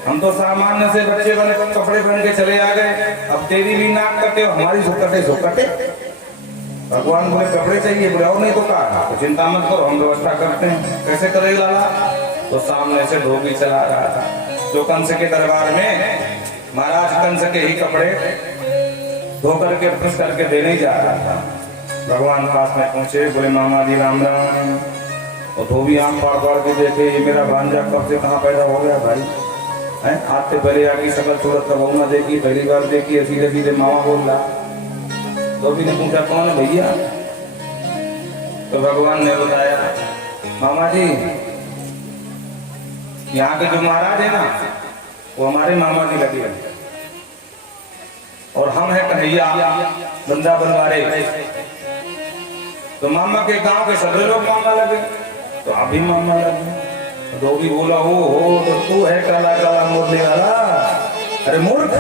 हम तो सामान्य से बच्चे बने कपड़े पहन के चले आ गए। अब तेरी भी नाक कटे हमारी सो कटे। भगवान बोले कपड़े चाहिए, बोले और नहीं तो कहा, तो चिंता मत करो हम व्यवस्था करते हैं। कैसे करे लाला? तो सामने से धोबी चला रहा था जो कंस के दरबार में महाराज कंस के ही कपड़े धो करके प्रेस करके देने जा रहा था। भगवान पास में पहुंचे, बोले मामा जी राम राम। और धोबी आम पाड़ के देखे, ये मेरा भांजा कब से कहाँ पैदा हो गया भाई है? आज से पहले आगे सकल सूरत का बहुना देखी, पहली बार देखी, सीधे सीधे मामा बोल रहा। धोबी ने पूछा कौन है भैया? तो भगवान ने बताया मामा जी यहाँ के जो महाराज है ना वो हमारे मामा जी लगे और हम है कन्हैया वृंदावन वाले। तो मामा के गांव के सभी लोग मामा लगे, तो अभी मामा लगे। तो भी बोला हो तो तू है काला काला मोरने वाला। अरे मूर्ख,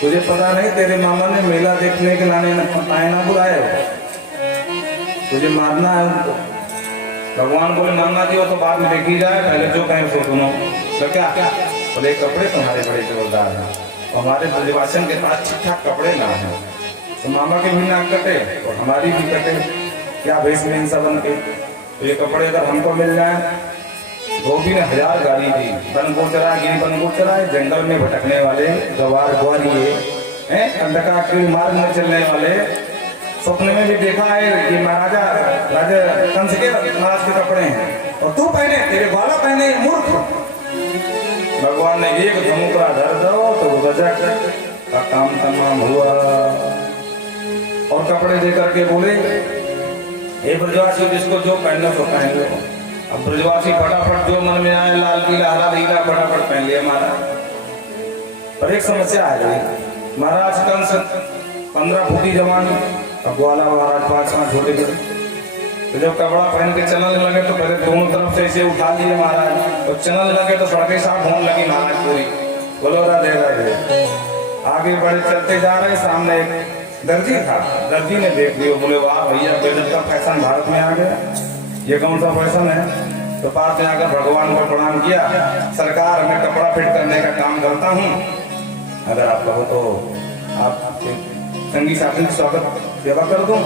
तुझे पता नहीं तेरे मामा ने मेला देखने के लाने ना बुलाए हो, तुझे मारना है उनको। भगवान बोले मामा जी वो तो बाद में देखी जाए, पहले जो कहें सो सुनो। तो क्या बोले कपड़े तुम्हारे बड़े जोरदार हैं, हमारे ब्रजवासियों के पास ठीक ठाक कपड़े ना है, तो मामा के भी नाक कटे और हमारी भी कटे, क्या भेष में बन के। तो ये कपड़े अगर हमको मिल जाए। धोबी ने 1000 गाली दी, बन गोचरा जंगल में भटकने वाले गवार ग्वारिये हैं, अंधकार के मार्ग में चलने वाले। स्वप्न में भी देखा है कि राजा कंस के महाराज के कपड़े हैं और तू पहने, तेरे ग्वाला पहने, मूर्ख। भगवान ने एक धमुका धर दो तो गजक का काम तमाम हुआ। और कपड़े देकर के बोले हे ब्रजवासी जिसको जो पहनना सो पहन लो। अब ब्रजवासी फटाफट जो मन में आए लाल पीला हरा नीला फटाफट पहन लिया महाराज। पर एक समस्या आ गई, महाराज कंस 15 फुटी जवान, अब ग्वाला महाराज 5 छोटे छोटे। तो जब कपड़ा पहन के चलने लगे तो पहले दोनों तरफ से इसे उठा लिए महाराज, तो चलने लगे तो सड़कें साफ होने लगी महाराज पूरी। बोलो राधे राधे। आगे बढ़े चलते जा रहे, सामने एक दर्जी था। दर्जी ने देख लिया, बोले वाह भैया गजब का फैशन भारत में आ गया, ये कौन सा फैशन है? तो पास में आकर भगवान को प्रणाम किया। सरकार मैं कपड़ा फिट करने का काम करता हूँ, अगर आप कहो तो आप संगी साथी स्वागत सेवा कर दूं।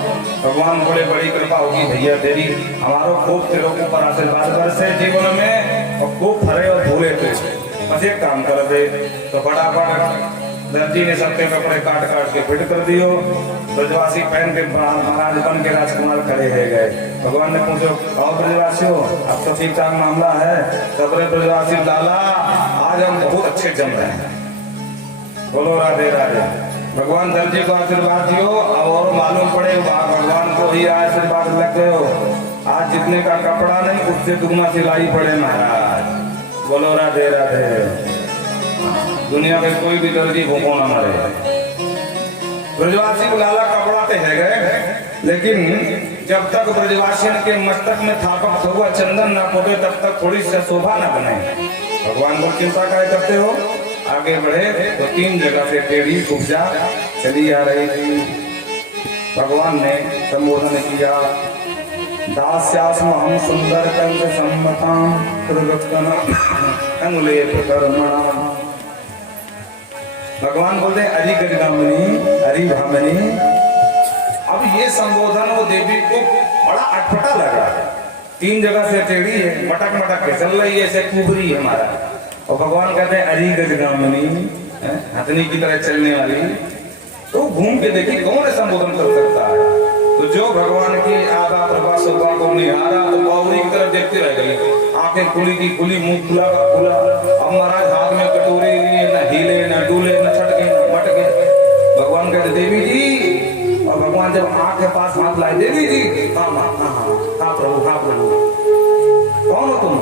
भगवान बोले बड़ी कृपा होगी भैया तेरी, हमारो खूब तेरे ऊपर आशीर्वाद बरसे जीवन में और खूब फरे और भूले थे, बस एक काम कर दे। तो फटाफट दर्जी ने सबके कपड़े काट के फिट कर दियो। ब्रजवासी पहन के महाराज बन के राजकुमार खड़े है गए। भगवान ने पूछो और ब्रजवासियों अब तो ठीक ठाक मामला है? सबरे ब्रजवासी लाला आज हम बहुत अच्छे जम रहे हैं। बोलो राधे राधे। भगवान दर्जी को आशीर्वाद दियो और मालूम पड़े भगवान को ही आशीर्वाद लग गए हो। आज जितने का कपड़ा नहीं उससे दुगना सिलाई पड़े महाराज। बोलो राधे राधे। दुनिया में कोई भी दर्जी भूखों न मरे। ब्रजवासी को लाला कपड़ा तो है गए, लेकिन जब तक ब्रजवासियों के मस्तक में थापक हुआ चंदन न पोते तब तक थोड़ी सी शोभा न बने। भगवान को चिंता क्या करते हो? आगे बढ़े तो 3 जगह से टेढ़ी उपजा चली आ रही थी। भगवान ने संबोधन किया, दास्यास्म हम सुंदर कंस सम्मताम प्रगतन अंगुले प्रकर्मणा। भगवान बोलते हैं अरि गजगामिनी अरि भामिनी। अब ये संबोधन वो देवी को बड़ा अटपटा लगा। 3 जगह से टेढ़ी है, मटक मटक के चल रही है, ऐसे कुबरी है हमारा। और भगवान कहते हैं अरि गजगामिनी, हथनी की तरह चलने वाली। तो घूम के देखिए कौन है संबोधन कर सकता है? तो जो भगवान की आधा प्रभा शोभा को निहारा तो बावरी की तरफ देखते रह गई। आंखें खुली की खुली, मुंह खुला का खुला। अब महाराज हाथ में कटोरी देवी जी। और भगवान जब आंख के पास हाथ लाए, देवी जी, हाँ माँ, हाँ हाँ हाँ प्रभु, हाँ प्रभु, कौन हो तुम?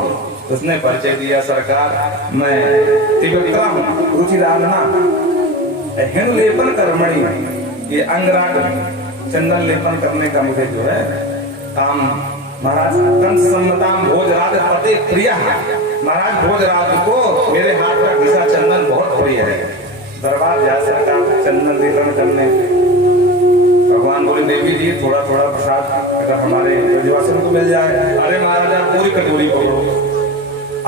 उसने परिचय दिया, सरकार मैं त्रिविक्रम हूँ, रुचिराधना हिंद लेपन कर्मणि, ये अंगराग चंदन लेपन करने का मुझे जो है काम। महाराज कंस सम्मताम भोजराज पते प्रिय, महाराज भोजराज को मेरे हाथ का घिसा चंदन बहुत प्रिय है, दरबार जा सकता चंदन लेपन करने। भगवान बोले देवी जी थोड़ा थोड़ा प्रसाद अगर हमारे ब्रजवासियों को मिल जाए। अरे महाराज आप पूरी कटोरी पकड़ो,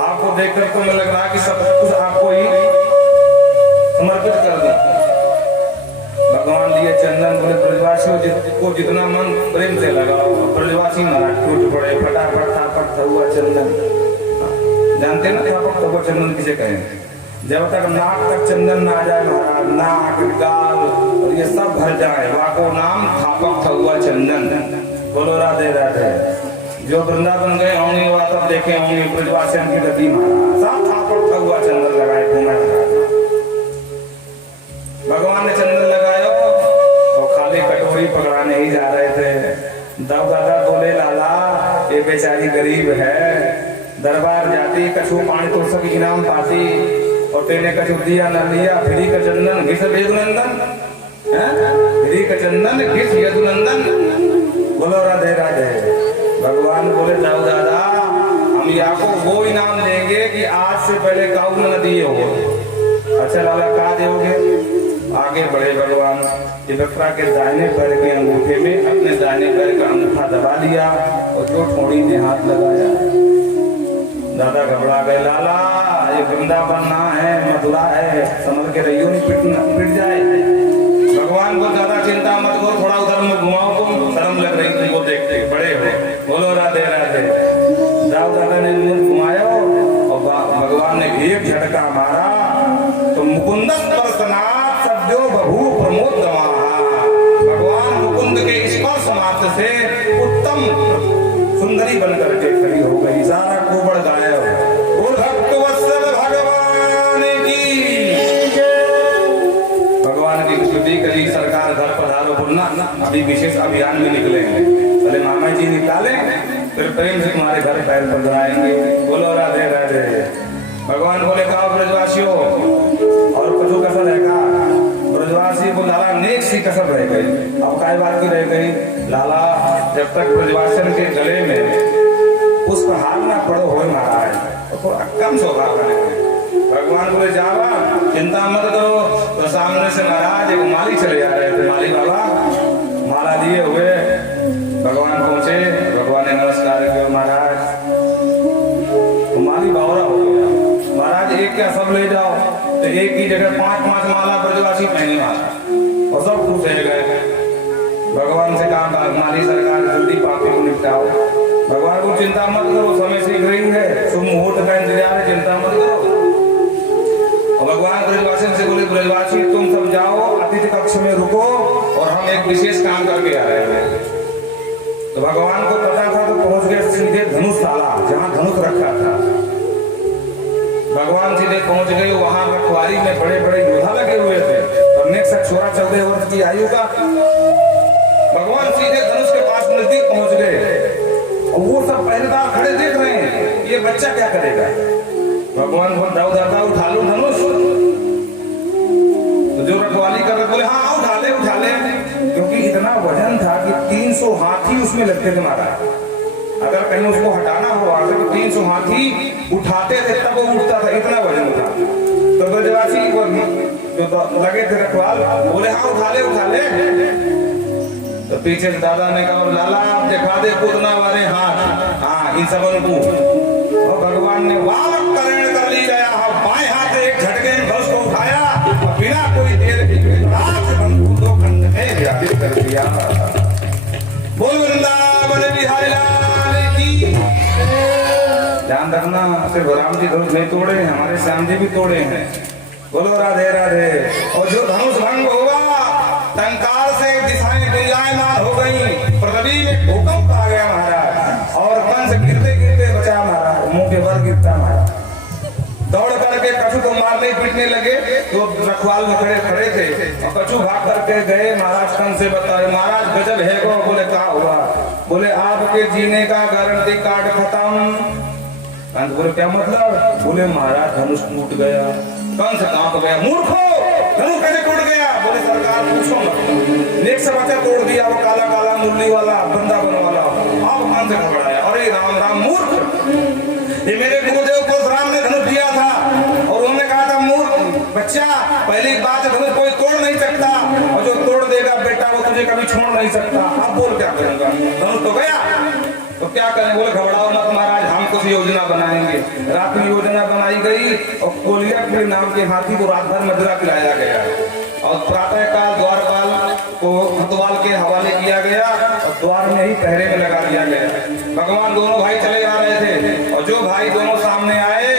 आपको देखकर तो मुझे लग रहा है कि सब कुछ आपको ही समर्पित कर दूं। भगवान दिए चंदन, बोले ब्रजवासियों को जितना मन प्रेम से लगाओ। ब्रजवासी महाराज टूट पड़े, फटाफट थापट हुआ चंदन। जानते ना थापट हुआ चंदन किसे कहें? जब तक नाक तक चंदन ना आ जाए महाराज, नाक गाल और ये सब भर जाए, वाको नाम थापक हुआ चंदन। बोलो राधे राधे। जो वृंदावन गए होंगे वह तब देखे होंगे ब्रजवासियों की गति महाराज, सब थापक हुआ चंदन लगाए घूमा। भगवान ने चंदन लगाया और खाली कटोरी पकड़ाने ही जा रहे थे। तब दादा बोले लाला ये बेचारी गरीब है, दरबार जाती कछु पानी तो सब इनाम पाती, और तेने कछु दिया न लिया, फ्री का चंदन घिस यदुनंदन, फ्री का चंदन घिस यदुनंदन। बोलो राधे राधे। भगवान बोले जाओ दादा हम यहाँ को वो इनाम देंगे कि आज से पहले काऊ न दिए हो। अच्छा लाला कहा दोगे? आगे बढ़े भगवान, त्रिविक्रा के दाहिने पैर के अंगूठे में अपने दाहिने पैर का अंगूठा दबा लिया और जो ठोड़ी ने हाथ लगाया। दादा घबरा गए, लाला ये वृंदावन ना है, मथुरा है, समझ के रहियो नहीं पिट जाए। भगवान को ज्यादा चिंता मत करो, थोड़ा उधर में घुमाओ, तुम शर्म लग रही तुमको देखते, बड़े हो। बोलो राधे राधे। जाओ दादा ने मुंह घुमाया और भगवान ने एक झटका मारा तो मुकुंद सद्यो बभू प्रमोद दमाहा। भगवान मुकुंद के स्पर्श मात्र से उत्तम सुंदरी बनकर के खड़ी हो गई, सारा कोबड़ गायब। बोल भक्त वत्सल भगवान की। भगवान की स्तुति करी, सरकार घर पधारो। बोलना अभी विशेष अभियान में निकलेंगे, पहले मामा जी निकाले फिर प्रेम से तुम्हारे घर पैर पधराएंगे। बोलो राधे राधे। भगवान बोले कहा ब्रजवासियों और कछु कसर रहेगा? ब्रजवासी को लाला नेक सी कसर रह गई। अब काय बात की रह गई? लाला जब तक ब्रजवासन के गले में पुष्प हार ना पड़ो हो महाराज तो थोड़ा कम स्वभाव बने। भगवान बोले जावा चिंता मत करो। तो सामने से महाराज एक माली चले आ रहे थे, माली बाबा माला दिए हुए भगवान पहुंचे। भगवान ने नमस्कार किया, महाराज तो माली बावरा हो गया। महाराज एक क्या सब ले जाओ, तो एक की जगह 5-5 माला ब्रजवासी पहने वाला और सब खुश रह गए। भगवान से कहा माली सरकार जल्दी पापी को निपटाओ। भगवान को चिंता मत करो, समय शीघ्र ही है, शुभ मुहूर्त का इंतजार है, चिंता मत करो। और भगवान ब्रजवासी से बोले ब्रजवासी तुम सब जाओ अतिथि कक्ष में रुको और हम एक विशेष काम करके आ रहे हैं। तो भगवान को पता था तो पहुंच गए सीधे धनुषशाला जहाँ धनुष रखा था। भगवान सीधे पहुंच गए, वहां रखवारी में बड़े बड़े योद्धा लगे हुए थे और नेक 16-14 वर्ष की आयु का। भगवान सीधे धनुष के पास नजदीक पहुंच गए और वो सब पहरेदार खड़े देख रहे हैं ये बच्चा क्या करेगा। भगवान को दाऊ दादा उठा लो धनुष। तो जो रखवाली कर रहे बोले हाँ उठा ले, क्योंकि इतना वजन था कि 300 हाथी उसमें लगते थे महाराज। अगर कहीं उसको हटाना हो आगे तो 300 हाथी उठाते थे तब वो उठता था, इतना वजन था। तो ब्रजवासी को जो लगे थे रखवाल बोले हाँ उठा ले। तो पीछे से दादा ने कहा लाला आप दिखा दे कूदना वाले हाथ, हाँ इन सबों को। और भगवान ने वाह करण कर ली गया, बाएं हाथ एक झटके में धनुष को उठाया और बिना कोई देर के बंदूक 2 खंड में व्यापित कर दिया। बोल वृंदावन बिहारी लाल की। ध्यान रखना सिर्फ राम जी धनुष नहीं तोड़े, हमारे श्याम जी भी तोड़े हैं। बोलो राधे राधे। और जो धनुष भंग हुआ टंकार से दिशाएं गुंजायमान हो गई, पृथ्वी में भूकंप आ गया महाराज और कंस गिरते गिरते बचा महाराज, मुंह के बल गिरता महाराज। दौड़ करके कछु को मारने पीटने लगे तो रखवाल में खड़े थे और कछु भाग करके गए महाराज कंस से बताए, महाराज गजब है गो। बोले क्या हुआ? बोले आपके जीने का गारंटी कार्ड खत्म। कंस बोले क्या मतलब? बोले महाराज धनुष टूट गया। कंस कांप गया, मूर्खो धनुष कैसे टूट गया? बोले सरकार पूछो मत, नेक से बच्चा तोड़ दिया वो काला काला मुरली वाला वृंदावन वाला। आप कंस घबराया, अरे राम राम मूर्ख, ये मेरे गुरुदेव को राम ने धनुष दिया था और उन्होंने कहा था मूर्ख बच्चा, पहली बात है धनुष कोई तोड़ नहीं सकता और जो तोड़ देगा बेटा वो तुझे कभी छोड़ नहीं सकता। अब बोल क्या करूंगा? धनुष तो गया, तो क्या करें? बोले घबराओ मत महाराज, हम कुछ योजना बनाएंगे। रात में योजना बनाई गई और कोलियापुरी नाम के हाथी को रात भर मदिरा पिलाया गया और प्रातः काल द्वारपाल को मतवाल के हवाले किया गया और द्वार में ही पहरे में लगा दिया गया। भगवान दोनों भाई चले आ रहे थे और जो भाई दोनों सामने आए,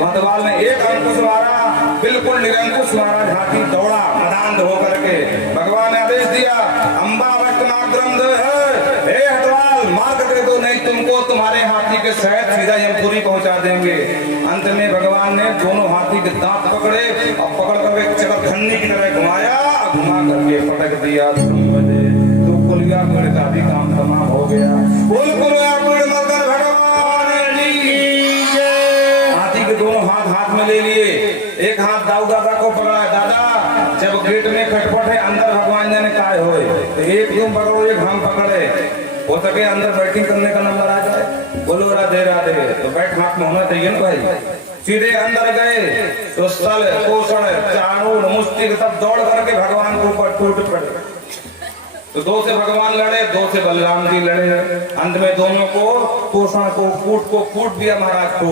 मतवाल ने एक अंकुश मारा, बिल्कुल निरंकुश मारा, हाथी दौड़ा मदान होकर के। भगवान ने आदेश दिया, अम्बा मार कर दो, नहीं तुमको तुम्हारे हाथी के शहर सीधा यमपुरी पहुंचा देंगे। अंत में भगवान ने दोनों हाथी के दांत पकड़े और पकड़ कर चकरखन्नी की तरह घुमाया, घुमा करके पटक दिया। तो कुलिया पेड़ का भी काम तमाम हो गया। बोल कुलिया पेड़ मगर भगवान हाथी के दोनों हाथ हाथ में ले लिए, एक हाथ दाऊ दादा को पकड़ा। दादा जब गेट में खटपट है अंदर भगवान जाने काय होए, तो एक तुम पकड़ो एक हम पकड़े, हो सके अंदर बैटिंग करने का नंबर आ जाए। बोलो राधे राधे, तो बैठ हाथ में होना चाहिए ना भाई। सीधे अंदर गए तो स्थल पोषण चाणूर मुष्टि सब दौड़ करके भगवान के ऊपर टूट पड़े। तो दो से भगवान लड़े, दो से बलराम जी लड़े। अंत में दोनों को पोषण को कूट दिया महाराज को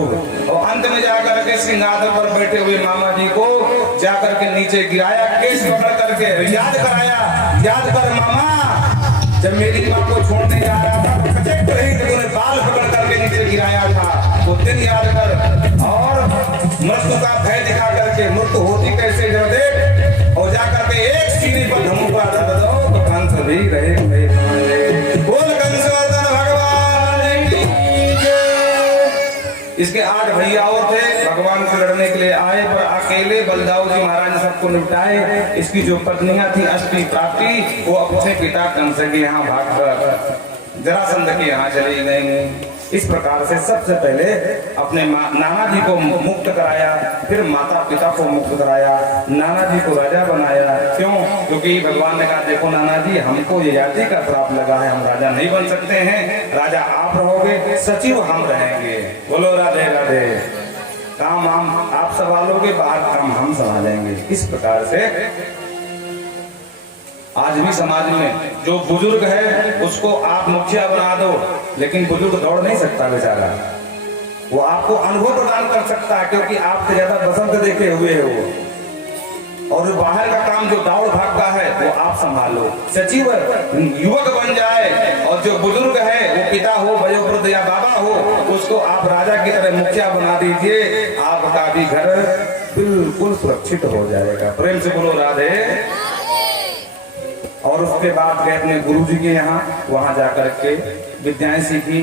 और अंत में जाकर के सिंहासन पर बैठे हुए मामा जी को जाकर के नीचे गिराया, केस पकड़ करके याद कराया, याद कर मामा जब मेरी माँ को छोड़ने जा रहा था तूने बाल पकड़ करके नीचे गिराया था, वो दिन याद कर और मृत्यु का भय दिखा करके मृत्यु होती कैसे जब देख और जाकर के एक सीढ़ी पर धमुका दो तो कंस भी रहे। बोल कंसवर्धन भगवान की जय। इसके 8 भैया और थे, भगवान से लड़ने के लिए आए पर अकेले बलदाऊ जी महाराज ने सबको निपटाए। इसकी जो पत्नियां थी अष्टी प्राप्ति वो अपने पिता कंस के यहाँ भाग कर जरासंध के यहाँ चली गई। इस प्रकार से सबसे पहले अपने नाना जी को मुक्त कराया, फिर माता पिता को मुक्त कराया, नाना जी को राजा बनाया। क्यों? क्योंकि भगवान ने कहा देखो नाना जी हमको ये जाति का श्राप लगा है, हम राजा नहीं बन सकते हैं, राजा आप रहोगे, सचिव हम रहेंगे। बोलो राधे राधे। काम हम आप संभालोगे, बाहर काम हम संभालेंगे। इस प्रकार से आज भी समाज में जो बुजुर्ग है उसको आप मुखिया बना दो, लेकिन बुजुर्ग दौड़ नहीं सकता बेचारा, वो आपको अनुभव प्रदान कर सकता है क्योंकि आपसे ज्यादा बसंत देखे हुए हो। और बाहर का काम जो दौड़ भाग का है वो आप संभालो। सचिव युवक बन जाए और जो बुजुर्ग है वो पिता हो, वयोवृद्ध या बाबा हो, उसको आप राजा की तरह मुखिया बना दीजिए, आपका भी घर बिल्कुल सुरक्षित हो जाएगा। प्रेम से बोलो राधे। और उसके बाद गए अपने गुरु जी के यहाँ, वहां जाकर के विद्याएं सीखी,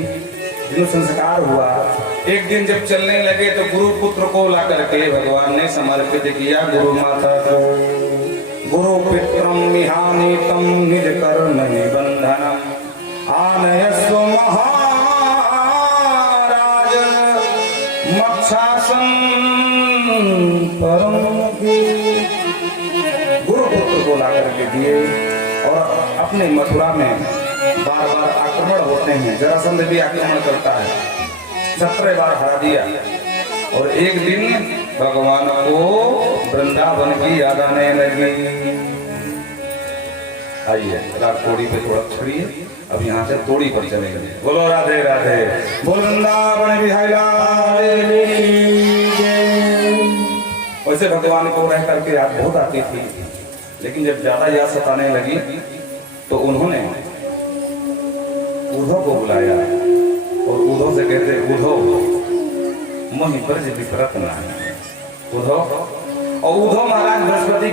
जो संस्कार हुआ। एक दिन जब चलने लगे तो गुरु पुत्र को ला करके भगवान ने समर्पित किया गुरु माता को। गुरु पित्रम निहानितम निज कर्म निबंधनम आनयस्व महाराज मक्षासन परम। गुरु पुत्र को ला करके दिए और अपने मथुरा में बार बार आक्रमण होते हैं, जरासंध भी आक्रमण करता है, 17 बार हरा दिया। और एक दिन भगवान को वृंदावन की याद आने लगी। आइए रात तोड़ी पे थोड़ा छोड़िए, अब यहाँ से तोड़ी पर चलेंगे। बोलो राधे राधे। बोल वृंदावन बिहारी लाल की। वैसे भगवान को रह करके याद बहुत आती थी, लेकिन जब ज्यादा याद सताने लगी तो उन्होंने उद्धव को बुलाया और उद्धव से कहते उद्धव मोहि ब्रज विपरत ना। उद्धव और उद्धव महाराज बृहस्पति